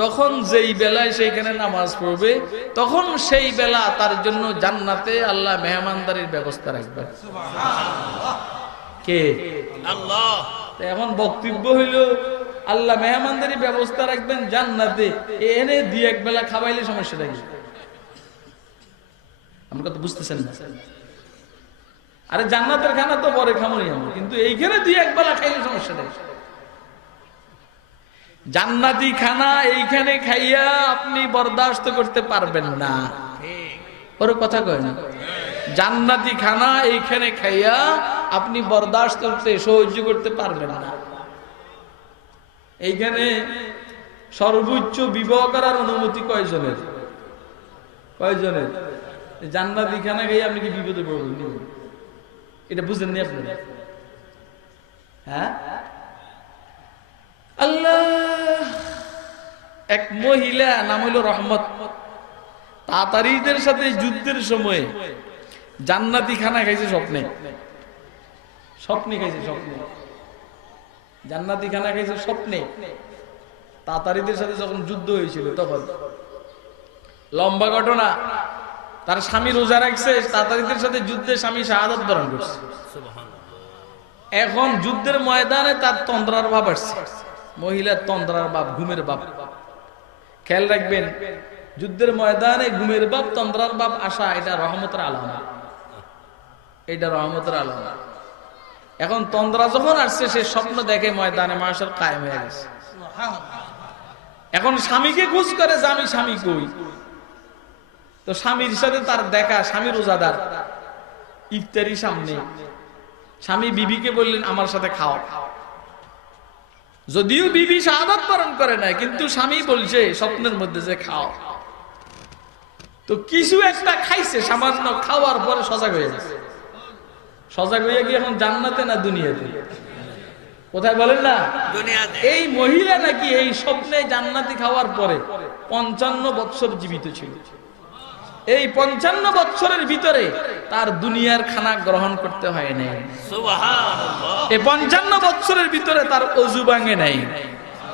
যখন যেই বেলায় সেইখানে নামাজ পড়বে তখন সেই বেলা তার জন্য জান্নাতে আল্লাহ মেহমানদারির ব্যবস্থা রাখবেন। কে? আল্লাহ। এখন বক্তব্য হইল আল্লাহ মেহমানদারি ব্যবস্থা রাখবেন জান্নাতে, এনে দিয়ে এক বেলা খাওয়াইলে সমস্যা থাকবে। আমরা তো বুঝতেছেন না। আরে জান্নাতের খানা তো পরে খামনি আমরা, কিন্তু এইখানে দিয়ে এক বেলা খাইলে সমস্যা থাকবে। জান্নাতি খানা এইখানে খাইয়া আপনি বরদাস্ত করতে পারবেন না। ওর কথা কয় না? জান্নাতি খানা এইখানে খাইয়া আপনি বরদাস্ত করতে সহ্য করতে পারবেন না। এইখানে সর্বোচ্চ বিবাহ করার অনুমতি কয়জনের? কয়জনের? জান্নাতি খানা খাইয়া আপনি কি বিপদে পড়বেন? এটা বুঝেননি আপনি? হ্যাঁ, আল্লাহ। এক মহিলা নাম হইল রহমত, তাতারীদের সাথে যুদ্ধের সময় জান্নাতি খানা খাইছে স্বপ্নে খাইছে স্বপ্নে জান্নাতি খানা খাইছে স্বপ্নে তাতারীদের সাথে যখন যুদ্ধ হয়েছিল তখন লম্বা ঘটনা তার স্বামী রোজা রাখছে তাতারীদের সাথে যুদ্ধে স্বামী শাহাদাত বরণ করছে এখন যুদ্ধের ময়দানে তার তন্দ্রার ভাব আসছে মহিলার তন্দ্রার ভাব ঘুমের ভাব খেয়াল রাখবেন যুদ্ধের ময়দানে ঘুমের ভাব তন্দ্রার ভাব আসা এটা রহমতের আলামত এটা রহমতের আলামত এখন তন্দ্রা যখন আসছে সে স্বপ্ন দেখে ময়দানে মাশার কায়েম হয়ে গেছে এখন স্বামীকে খোঁজ করে যে আমি স্বামী কই তো স্বামীর সাথে তার দেখা স্বামী রোজাদার ইফতারি সামনে স্বামী বিবিকে বললেন আমার সাথে খাও যদিও বিবি শাহাদাত বরণ করে না কিন্তু স্বামী বলছে স্বপ্নের মধ্যে যে খাও তো কিছু একটা খাইছে সামান্য খাওয়ার পরে সজাগ হয়ে গেছে সজাগ হয়ে গিয়ে এখন জান্নাতে না দুনিয়াতে কোথায় বলেন না দুনিয়াতে এই মহিলা নাকি এই স্বপ্নে জান্নাতি খাওয়ার পরে 55 বছর জীবিত ছিল এই 55 বছরের ভিতরে তার দুনিয়ার খানা গ্রহণ করতে হয় নাই সুবহানাল্লাহ এই 55 বছরের ভিতরে তার ওযু ভাঙে নাই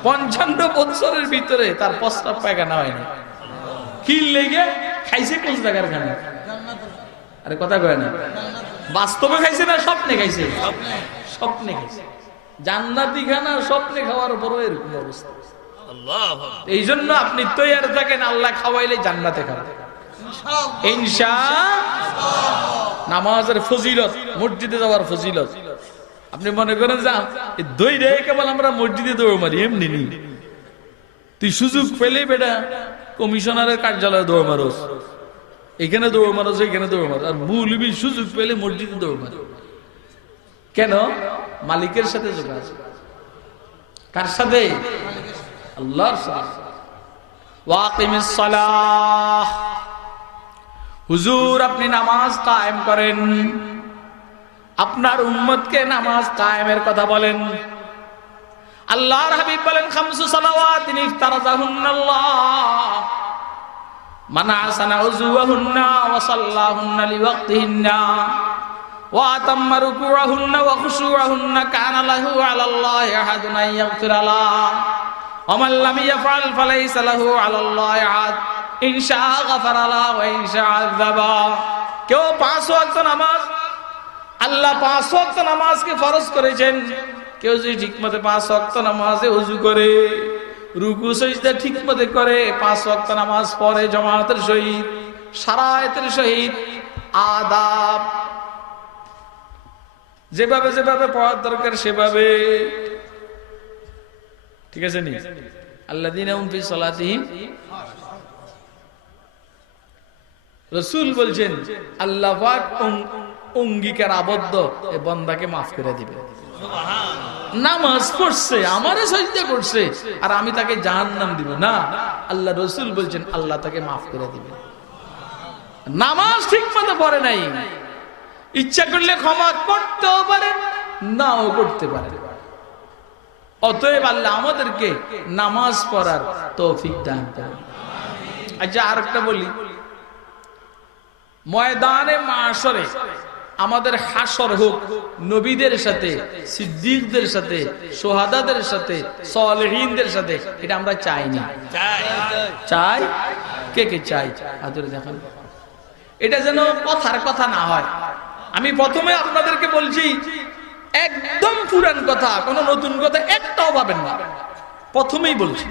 55 বছরের ভিতরে তার প্রস্রাব পায়খানা হয় না কি লেগে খাইছে কোন জায়গার খানা আরে কথা কয় না বাস্তবে খাইছে না স্বপ্নে খাইছে স্বপ্নে খাইছে জান্নাতি খানা স্বপ্নে খাওয়ার পরও এরকম অবস্থা আল্লাহ এই জন্য আপনি তৈয়ার থাকেন আল্লাহ খাওয়াইলে জান্নাতে খাবেন ইনশাআল্লাহ নামাজের ফজিলত মসজিদে যাওয়ার ফজিলত আপনি মনে করেন যে দই রে কেবল আমরা মসজিদে দৌড় মারি এমনি নি তুই সুযোগ পেলে বেটা কমিশনারের কার্যালয়ে দৌড় মারোস এখানে দৌড় মারোস এখানে দৌড় মারো আর মৌলবী সুযোগ পেলে মসজিদে দৌড় মারো কেন মালিকের সাথে যোগাযোগ কার সাথে আল্লাহর সাথে ওয়াকিমিস সালাহ হুজুর আপনি নামাজ কায়েম করেন আপনার উম্মতকে নামাজ কায়েমের কথা বলেন আল্লাহর হাবিব বলেন খামসু সালাওয়াতিন ইফতারাজাহুন্নাল্লাহ মান আহসানা উযুহুন্না ওয়া সাল্লাহুন্না লিওয়াক্তিহিন্না ওয়া আতাম্মা রুকুআহুন্না ওয়া খুশুআহুন্না কানা লাহু আলাল্লাহি আহাদুন আইয়াগফিরা লাহু ওয়া মান লাম ইয়াফআল ফালাইসা লাহু আলাল্লাহি আহাদ ইনশা গাফারা লাহু ওয়া ইনশা আযাবা কেউ 5 ওয়াক্ত নামাজ আল্লাহ 5 ওয়াক্ত নামাজকে ফরজ করেছেন কেউ যদি ঠিকমতো 5 ওয়াক্ত নামাজে ওযু করে রুকু সিজদা ঠিকমতো করে 5 ওয়াক্ত নামাজ পড়ে জামাতের সহিত শারায়েতের সহিত আদাব যেভাবে যেভাবে পড়ার দরকার সেভাবে ঠিক আছে নি আল্লাযীনা হুম ফি সালাতিহিম রাসূল বলছেন আল্লাহ পাক অঙ্গীকার আবদ্ধ এই বান্দাকে maaf করে দিবে সুবহানাল্লাহ নামাজ পড়ছে আমারে সাজদা করছে আর আমি তাকে জাহান্নাম দিব না আল্লাহ রাসূল বলছেন আল্লাহ তাকে maaf করে দিবে নামাজ ঠিকমতো পড়ে নাই ইচ্ছা করলে ক্ষমা করতেও পারে নাও করতে পারে অতএব আল্লাহ আমাদেরকে নামাজ পড়ার তৌফিক দান করুন আচ্ছা আরেকটা বলি ময়দানে মাশরে আমাদের হাসর হোক নবীদের সাথে সিদ্দিকদের সাথে শুহাদাদের সাথে সালেহীনদের সাথে এটা আমরা চাই না চাই কে কে চাই আদরে দেখেন এটা যেন কথার কথা না হয় আমি প্রথমে আপনাদেরকে বলছি একদম পুরান কথা কোনো নতুন কথা একটাও পাবেন না প্রথমেই বলছি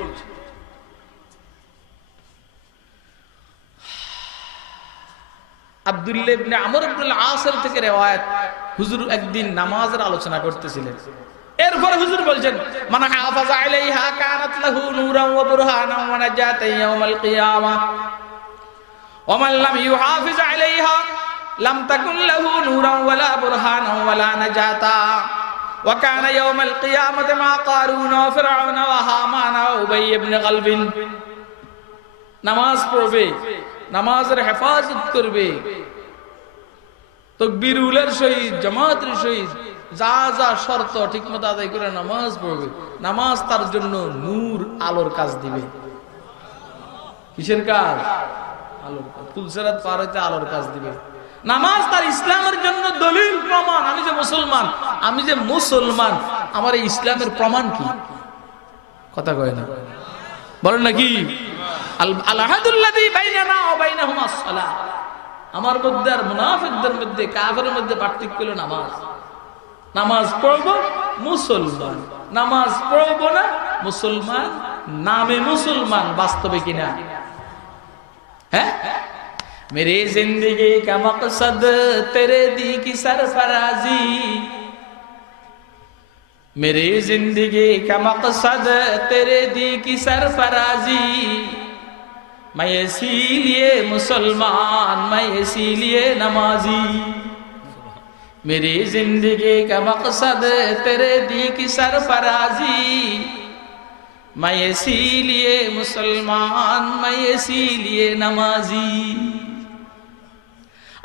আব্দুল্লাহ ইবনে আমর ইবনে আল-আস থেকে riwayat হুজুর একদিন নামাজের আলোচনা করতেছিলেন এরপর হুজুর বলেন মান হাফাজা আলাইহা কানাত লাহু নূরান ওয়া বুরহানান ওয়া নাজাতান ইয়াউমাল কিয়ামাহ ওয়া মান লাম ইউহাফিজ আলাইহা লাম তাকুন লাহু নূরান ওয়ালা বুরহানান ওয়ালা নাজাতা ওয়া কানা ইয়াউমাল কিয়ামাতি মা কারুন ওয়া ফিরআউন ওয়া হামান ওয়া উবাই ইবনে গালবিন নামাজ পড়বে নামাজের হেফাজত করবে তাকবীরুলের সহিত জামাতের সহিত যা যা শর্ত ঠিকমতো আদায় করে নামাজ পড়বে নামাজ তার জন্য নূর আলোর কাজ দিবে কিসের কাজ আলোর কাজ, পুলসিরাত পার হইতে আলোর কাজ দিবে। নামাজ তার ইসলামের জন্য দলিল প্রমাণ। আমি যে মুসলমান, আমার এই ইসলামের প্রমাণ কি? কথা কয় না, বলেন নাকি? আমার মধ্যে আর মুনাফিকদের মধ্যে, কাফেরের মধ্যে পার্থক্য হলো নামাজ। নামাজ পড়বো মুসলমান, নামাজ পড়বো না মুসলমান, নামে মুসলমান, বাস্তবে কিনা? হ্যাঁ, मेरी जिंदगी का मकसद तेरे दी की सरफराजी, मेरी जिंदगी का मकसद तेरे दी की सरफराजी, मैं इसीलिए मुसलमान, मैं इसीलिए नमाजी, मेरी जिंदगी का मकसद तेरे दी की सरफराजी, मैं इसीलिए मुसलमान, मैं इसीलिए नमाजी।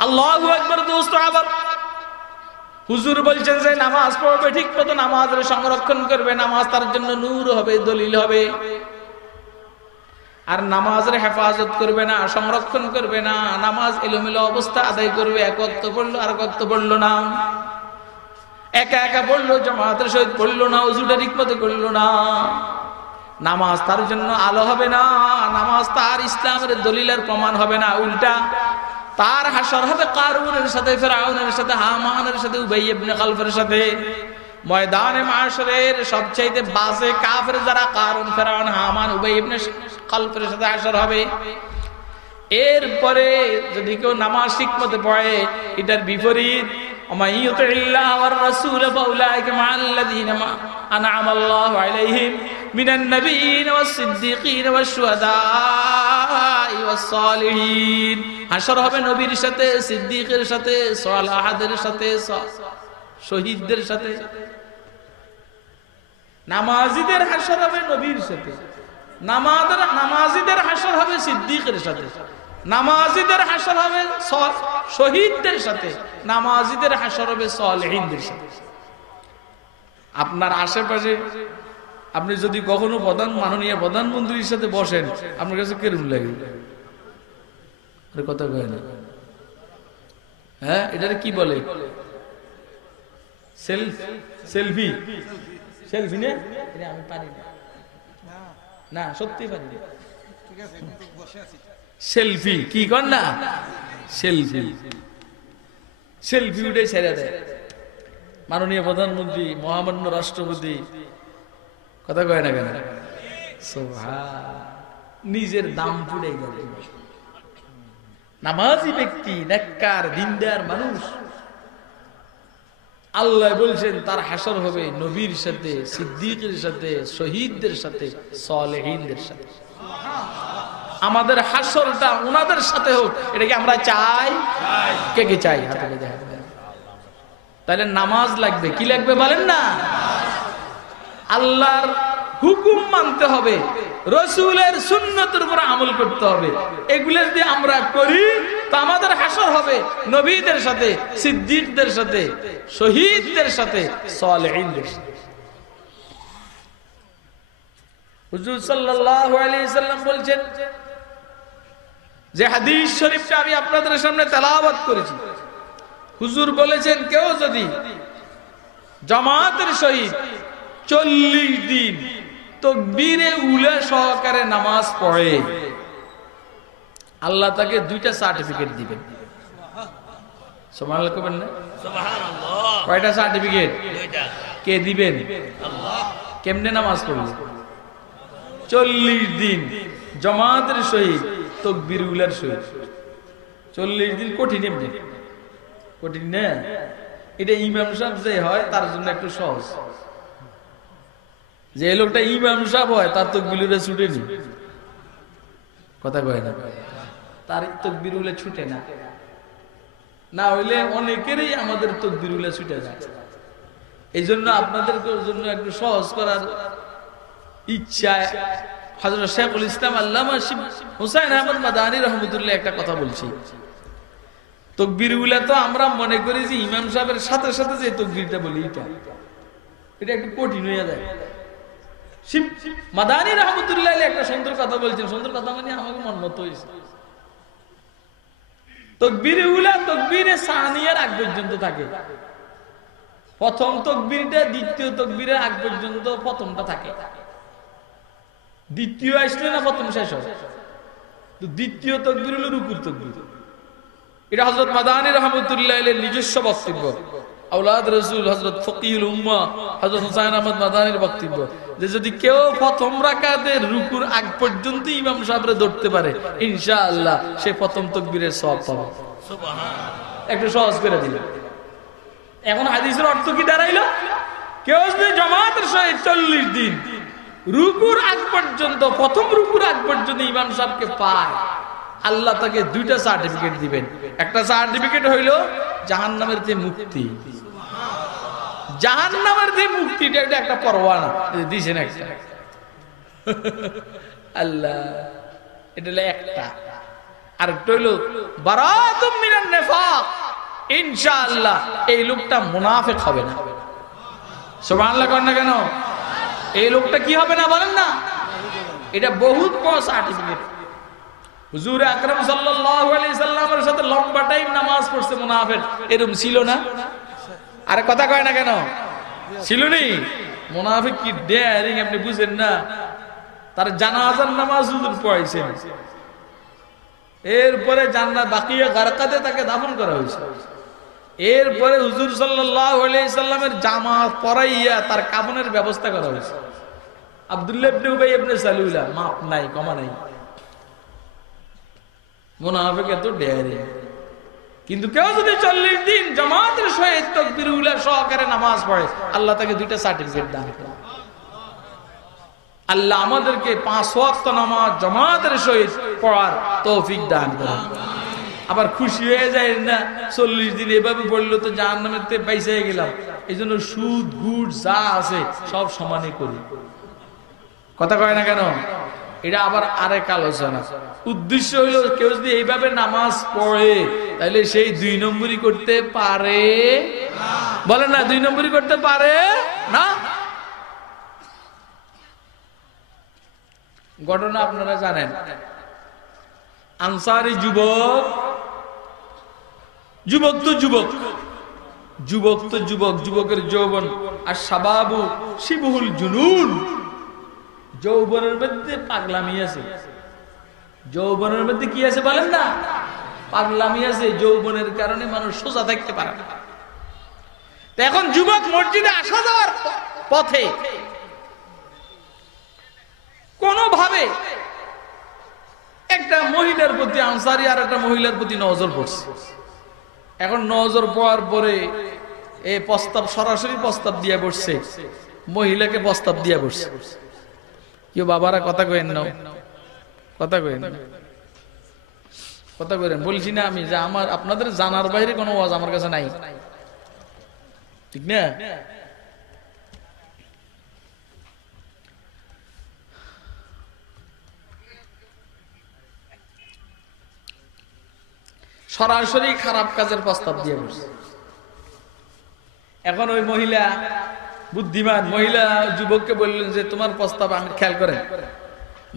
আল্লাহু আকবার। দোস্ত, আবার হুজুর বলছেন যে নামাজ পড়বে, ঠিক মতো নামাজের সংরক্ষণ করবে, নামাজ তার জন্য নূর হবে, দলিল হবে। আর নামাজের হেফাজত করবে না, সংরক্ষণ করবে না, নামাজ এলোমেলো অবস্থা আদায় করবে, এক ওয়াক্ত পড়লো আর এক ওয়াক্ত পড়লো না, একা একা পড়লো, জামাতের সহিত পড়লো না, ওযুটা ঠিক মতো করলো না, নামাজ তার জন্য আলো হবে না, নামাজ তার ইসলামের দলিলের প্রমাণ হবে না। উল্টা তার হাসর হবে কারুনের সাথে, ফিরআউনের সাথে, হামানের সাথে, উবাই ইবনে খালফের সাথে। ময়দানে মাশরের সবচাইতে বাজে কাফের যারা কারুন, ফিরআউন, হামান, উবাই ইবনে খালফের সাথে হাসর হবে। এরপরে যদি কেউ নামাজ ঠিকমতো পড়ে, এটার বিপরীত, ওমাই ইউতিল্লাহ ওয়ার রাসূল ফাউলাইকা মাআল্লাযীনা আনআমা আল্লাহু আলাইহিম মিনান নাবিয়্যিন ওয়াস সিদ্দীকিন ওয়াশ শুহাদাই ওয়াস সালিহিন। হাসর হবে নবীর সাথে, সিদ্দীকের সাথে, সালাহাদের সাথে, শহীদদের সাথে। নামাজীদের হাসর হবে নবীর সাথে, নামাজীদের হাসর হবে সিদ্দীকের সাথে, নামাজীদের হাসর হবে শহীদদের সাথে, নামাজীদের হাসর হবে সালেহীনদের সাথে। আপনার আশেপাশে আপনি যদি কখনো মাননীয় প্রধানমন্ত্রীর সাথে বসেন, আপনার কাছে কেরম লাগে? কথা কয় না? হ্যাঁ, এটারে কি বলে? সেলফি। সেলফি না? আমি পারি না, সত্যি পারি না। সেলফি কি কর না? সেলফি, সেলফি উঠে ছেড়ে দেয় মাননীয় প্রধানমন্ত্রী, মহামান্য রাষ্ট্রপতি। কথা কয় না কেন? নিজের দাম পুড়ে গেল। নামাজি ব্যক্তি, নেককার, দিনদার মানুষ, আল্লাহ বলছেন তার হাসর হবে নবীর সাথে, সিদ্দীকের সাথে, শহীদদের সাথে, সালেহীনদের সাথে। আমাদের হাসরটা ওনাদের সাথে হোক, এটা কি আমরা চাই? কে কে চাই? হাতে দেখা। তাহলে নামাজ লাগবে, কি লাগবে বলেন না? আল্লাহর হুকুম মানতে হবে, রাসূলের সুন্নতের উপর আমল করতে হবে। এগুলো যদি আমরা করি তো আমাদের হাসর হবে নবীদের সাথে, সিদ্দীকদের সাথে, শহীদদের সাথে, সালেহীনদের সাথে। হুজুর সাল্লাল্লাহু আলাইহি সাল্লাম বলেন, যে হাদিস শরীফটা আমি আপনাদের সামনে তেলাওয়াত করেছি, হুজুর বলেছেন কেউ যদি জামাতের সহিত 40 দিন তাকবীরে উলা সহকারে নামাজ পড়ে, আল্লাহ তাকে 2টা সার্টিফিকেট দিবেন। সুবহানাল্লাহ কবেন না? সুবহানাল্লাহ। কয়টা সার্টিফিকেট? 2টা। কে দিবেন? আল্লাহ। কেমনে নামাজ পড়বে? 40 দিন জামাতের সহিত তাকবীর উলার সহিত। 40 দিন কঠিন, এমনি কঠিন না। এটা ইমাম সাহেব যে হয় তার জন্য একটু সহজ। যে লোকটা ইমাম সাহেব হয় তার তাকবীর ছুটে নি। কথা কয় না? তার তাকবীর উলা ছুটে না। না হইলে অনেকেরই আমাদের তাকবীর উলা ছুটে যায়। এই জন্য আপনাদের জন্য একটু সহজ করার ইচ্ছা হযরত শেখুল ইসলাম আল্লামা হুসাইন আহমদ মাদানী রাহমাতুল্লাহ একটা কথা বলছি। তাকবীর গুলা তো আমরা মনে করি যে ইমাম সাহেবের সাথে সাথে যে তাকবীরটা বলি, এটা একটু কঠিন হয়ে যায়। মাদানী রাহমাতুল্লাহ একটা সুন্দর কথা বলছেন, সুন্দর কথা মানে আমাকে মন মতো হয়েছে। তাকবীরে উলা তাকবীরে সানিয়ার আগ পর্যন্ত থাকে। প্রথম তাকবীরটা দ্বিতীয় তাকবীরের আগ পর্যন্ত প্রথমটা থাকে। দ্বিতীয় আসলে না প্রথম শেষ হয়। তো দ্বিতীয় তাকবীর হলো রুকুর তাকবীর। এটা হযরত মাদানী রাহমাতুল্লাহ আলাইহির নিজস্ব বক্তব্য। আওলাদ রাসূল হযরত ফকিহুল উম্মাহ হযরত হুসাইন আহমদ মাদানীর বক্তব্য যে যদি কেউ প্রথম রাকাতে রুকুর আগ পর্যন্ত ইমাম সাহেবরে ধরতে পারে ইনশাআল্লাহ সে প্রথম তাকবীরের সওয়াব পাবে। সুবহানাল্লাহ। একটু সহজ করে দিল। এখন হাদিসের অর্থ কি দাঁড়াইলো? কেউ যদি জামাতের সহিত 40 দিন রুকুর আগ পর্যন্ত প্রথম রুকুর আগ পর্যন্ত ইমাম সাহেবকে পায় আল্লাহ তাকে দুইটা সার্টিফিকেট দিবেন। একটা সার্টিফিকেট হইলো জাহান্নামের যে মুক্তি, জাহান্নামের যে মুক্তিটা এটা একটা পরোয়ানা দিয়েছেন একটা আল্লাহ, এটা হলো একটা। আর একটা হইলো বারাতুম মিনান নিফাক, ইনশাআল্লাহ এই লোকটা মুনাফিক হবে না। সুবহানাল্লাহ করেন না কেন? এই লোকটা কি হবে না বলেন না? এটা বহুত বড় সার্টিফিকেট। হুজুর আকরাম সাল্লাল্লাহু আলাইহি সাল্লামের সাথে লম্বা টাইম নামাজ পড়ছে মুনাফিক, এরকম ছিল না? আরে কথা কয় না কেন? ছিল নি? মুনাফিক কি ডেয়ারিং আপনি বুঝেন না? তার জানাজার নামাজ হুজুর পড়াইছেন, এরপরে জান্নাত বাকিয়া গারকাতে তাকে দাফন করা হয়েছে। এরপরে হুজুর সাল্লাল্লাহু আলাইহি সাল্লামের জামাত পরাইয়া তার কাফনের ব্যবস্থা করা হয়েছে। আব্দুল্লাহ ইবনে উবাই ইবনে সালুলা মাপ নাই কমা নাই। মুনাফিক এত ডেয়ারি। কিন্তু কেউ যদি 40 দিন জামাতের সহিত তাকবীর উলা সহকারে নামাজ পড়ে আল্লাহ তাকে দুইটা সার্টিফিকেট দান করেন। আল্লাহ আমাদেরকে 5 ওয়াক্ত নামাজ জামাতের সহিত পড়ার তৌফিক দান করেন। আবার খুশি হয়ে যায় না 40 দিন এভাবে পড়লো তো জাহান্নামের থেকে বাইসে গেলাম, এই জন্য সুদ গুড় যা আছে সব সমানই করি। কথা কয় না কেন? এটা আবার আরেক আলোচনা। উদ্দেশ্য হইল কেউ যদি এইভাবে নামাজ পড়ে তাহলে সেই 2 নম্বরই করতে পারে বলেন না? 2 নম্বরই করতে পারে না। ঘটনা আপনারা জানেন। আনসারি যুবক, যুবক তো যুবক, যুবক তো যুবক, যুবকের যৌবন। আর শাবাবু শিবহুল জুনুন, যৌবনের মধ্যে পাগলামি আছে। যৌবনের মধ্যে কি আছে বলেন না? পাগলামি আছে। যৌবনের কারণে মানুষ সোজা থাকতে পারে না। এখন যুবক মসজিদে আসা যাওয়ার পথে কোনোভাবে একটা মহিলার প্রতি আনসারি আর একটা মহিলার প্রতি নজর পড়ছে। এখন নজর পড়ার পরে এই প্রস্তাব সরাসরি প্রস্তাব দিয়ে বসছে, মহিলাকে প্রস্তাব দিয়ে বসছে। কেউ বাবারা কথা কইেন না, কথা কইেন, কথা কইেন। বলছি না আমি যে আমার আপনাদের জানার বাইরে কোনো ওয়াজ আমার কাছে নাই, ঠিক না? সরাসরি খারাপ কাজের প্রস্তাব দিয়ে বসছে। এখন ওই মহিলা বুদ্ধিমান মহিলা যুবককে বললেন যে তোমার প্রস্তাব আমি খেয়াল করেন।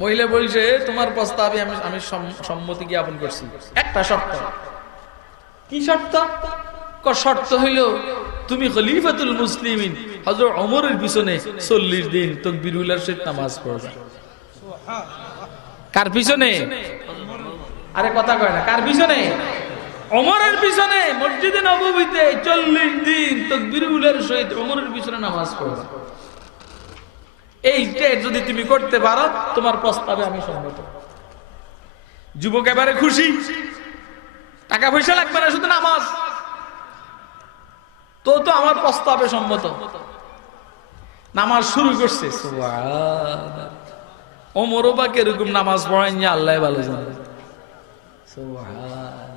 মহিলা বলছে তোমার প্রস্তাবে আমি সম্মতি জ্ঞাপন করছি, একটা শর্ত। কি শর্ত? শর্ত হইল তুমি খলিফাতুল মুসলিমিন হযরত ওমরের পিছনে 40 দিন তাকবীরুল্লাহর সহিত নামাজ পড়বে। কার পিছনে? আরে কথা কয় না, কার পিছনে? ওমরের পিছনে। মসজিদে নববীতে 40 দিন তাকবীরুল্লাহর সহিত ওমরের পিছনে নামাজ পড়বে। এইটা যদি তুমি করতে পারো তোমার প্রস্তাবে আমি সম্মত। যুবক এবারে খুশি, টাকা পয়সা লাগবে না, শুধু নামাজ। তো আমার প্রস্তাবে সম্মত। নামাজ শুরু করছে। সুবহানাল্লাহ। ওমরও বা কিরকম নামাজ পড়েন আল্লাহ ভালো জানে। সুবহানাল্লাহ।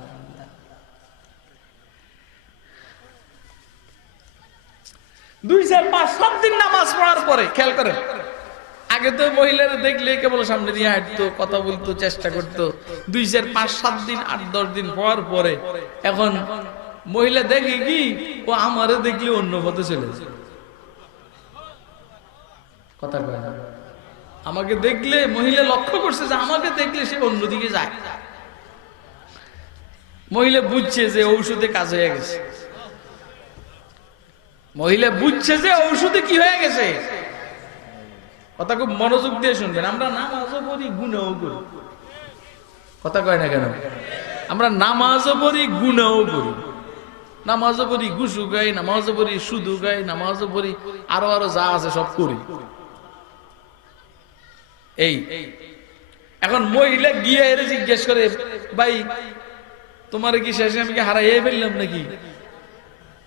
2, 4, 5, 7 দিন নামাজ পড়ার পরে খেয়াল করেন, আগে তো মহিলারা দেখলে কেবল সামনে দিয়ে হাঁটতো, কথা বলতো, চেষ্টা করতো। 2, 4, 5, 7 দিন 8, 10 দিন পড়ার পরে এখন মহিলা দেখে কি ও আমারে দেখলে অন্য পথে চলে যায়। কথা কয় না? আমাকে দেখলে মহিলা লক্ষ্য করছে যে আমাকে দেখলে সে অন্যদিকে যায়। মহিলা বুঝছে যে ঔষধে কাজ হয়ে গেছে, মহিলা বুঝছে যে ঔষধে কি হয়ে গেছে। কথা খুব মনোযোগ দিয়ে শুনবেন। আমরা নামাজও পড়ি, গুনাহও করি, কথা কয় না কেন? আমরা নামাজও পড়ি, গুনাহও করি। নামাজও পড়ি, ঘুষু গাই, নামাজও পড়ি, সুদু গাই, নামাজও পড়ি, আরো আরো যা আছে সব করি। এই এখন মহিলা গিয়ে এর জিজ্ঞেস করে, ভাই তোমার কি শেষে আমি কি হারাইয়ে ফেললাম নাকি?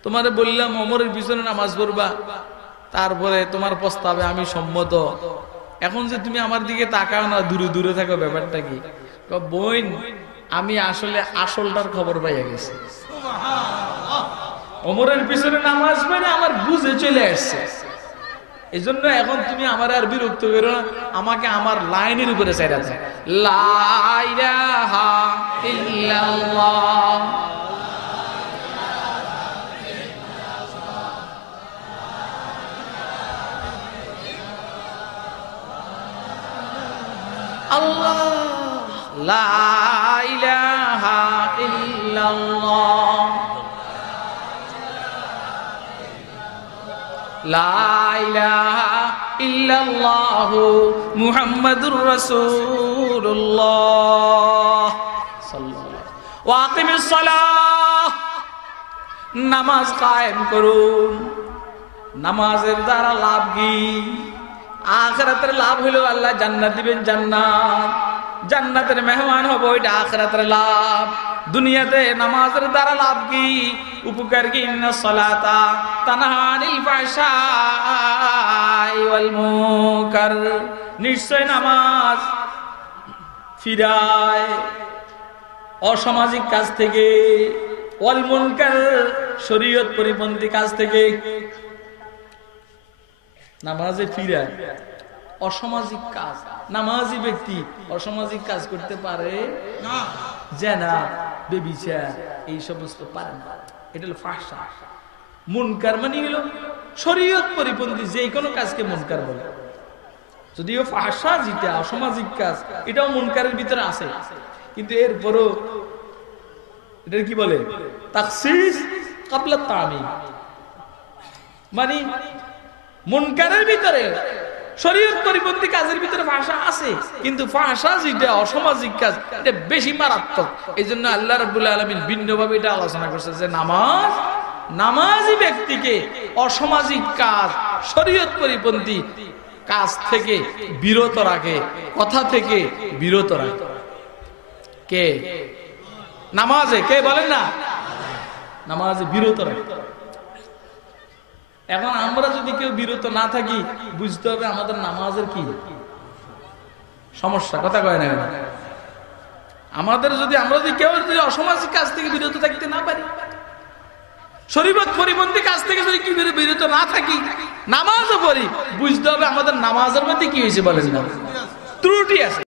তোমারে বললাম ওমরের পিছনে নামাজ পড়বা, তারপরে তোমার প্রস্তাবে আমি সম্মত, এখন যে তুমি আমার দিকে তাকাও না, দূরে দূরে থাকো, ব্যাপারটা কি? বোন, আমি আসলে আসলটার খবর পাইয়া গেছি। ওমরের পিছনে নামাজ পড়ে আমার বুঝে চলে আসছে, এই জন্য এখন তুমি আমার আর বিরক্ত করো না, আমাকে আমার লাইনের উপরে চাইরা আছে। লা ইলাহা ইল্লাল্লাহ, আল্লাহ, লা ইলাহা ইল্লাল্লাহ, লা ইলাহা ইল্লাল্লাহু মুহাম্মাদুর রাসূলুল্লাহ সাল্লাল্লাহু ওয়া আকিমিস সালাহ, নামাজ কায়েম করুন। নামাজের দ্বারা লাভ কি? আখিরাতের লাভ হলো আল্লাহ জান্নাত দিবেন, জান্নাত, জান্নাতের মেহমান হবো, এটা আখিরাতের লাভ। দুনিয়াতে নামাজের দ্বারা লাভ কি, উপকার কি? ইন্নাস সালাতা তানহা আনিল ফাহশাই ওয়াল মুনকার, নিশ্চয় নামাজ ফিরায় অসামাজিক কাজ থেকে, ওয়াল মুনকার শরীয়ত পরিপন্থী কাজ থেকে। নামাজে ফিরায় অসামাজিক কাজ। নামাজি ব্যক্তি অসামাজিক কাজ করতে পারে না, জেনা, বেবিচার, এই সমস্ত পারে না। এটা হলো ফাহশা। মুনকার মানে হলো শরীয়ত পরিপন্থী যে কোনো কাজকে মুনকার বলে। যদিও ফাহশা যেটা অসামাজিক কাজ, এটাও মুনকারের ভিতরে আছে, কিন্তু এরপরও এটা কি বলে? তাখসিস ক্বাবলা তামিম, মানে মুনকারের ভিতরে শরীয়ত পরিপন্থী কাজের ভিতরে ফাহশা আছে, কিন্তু ফাহশা যেটা অসামাজিক কাজ, এটা বেশি মারাত্মক। এই জন্য আল্লাহ রাব্বুল আলামিন ভিন্নভাবে এটা আলোচনা করছে যে নামাজ, নামাজি ব্যক্তিকে অসামাজিক কাজ, শরীয়ত পরিপন্থী কাজ থেকে বিরত রাখে, কথা থেকে বিরত রাখে। কে? নামাজে। কে বলেন না? নামাজে বিরত রাখে। এখন আমরা যদি কেউ বিরত না থাকি, বুঝতে হবে আমাদের নামাজের কি সমস্যা, কথা কয় না? আমাদের যদি আমরা যদি কেউ যদি অসামাজিক কাজ থেকে বিরত থাকতে না পারি, শরীয়ত পরিপন্থী কাজ থেকে যদি কি বিরত না থাকি, নামাজও পড়ি, বুঝতে হবে আমাদের নামাজের মধ্যে কি হয়েছে বলেন না, ত্রুটি আছে।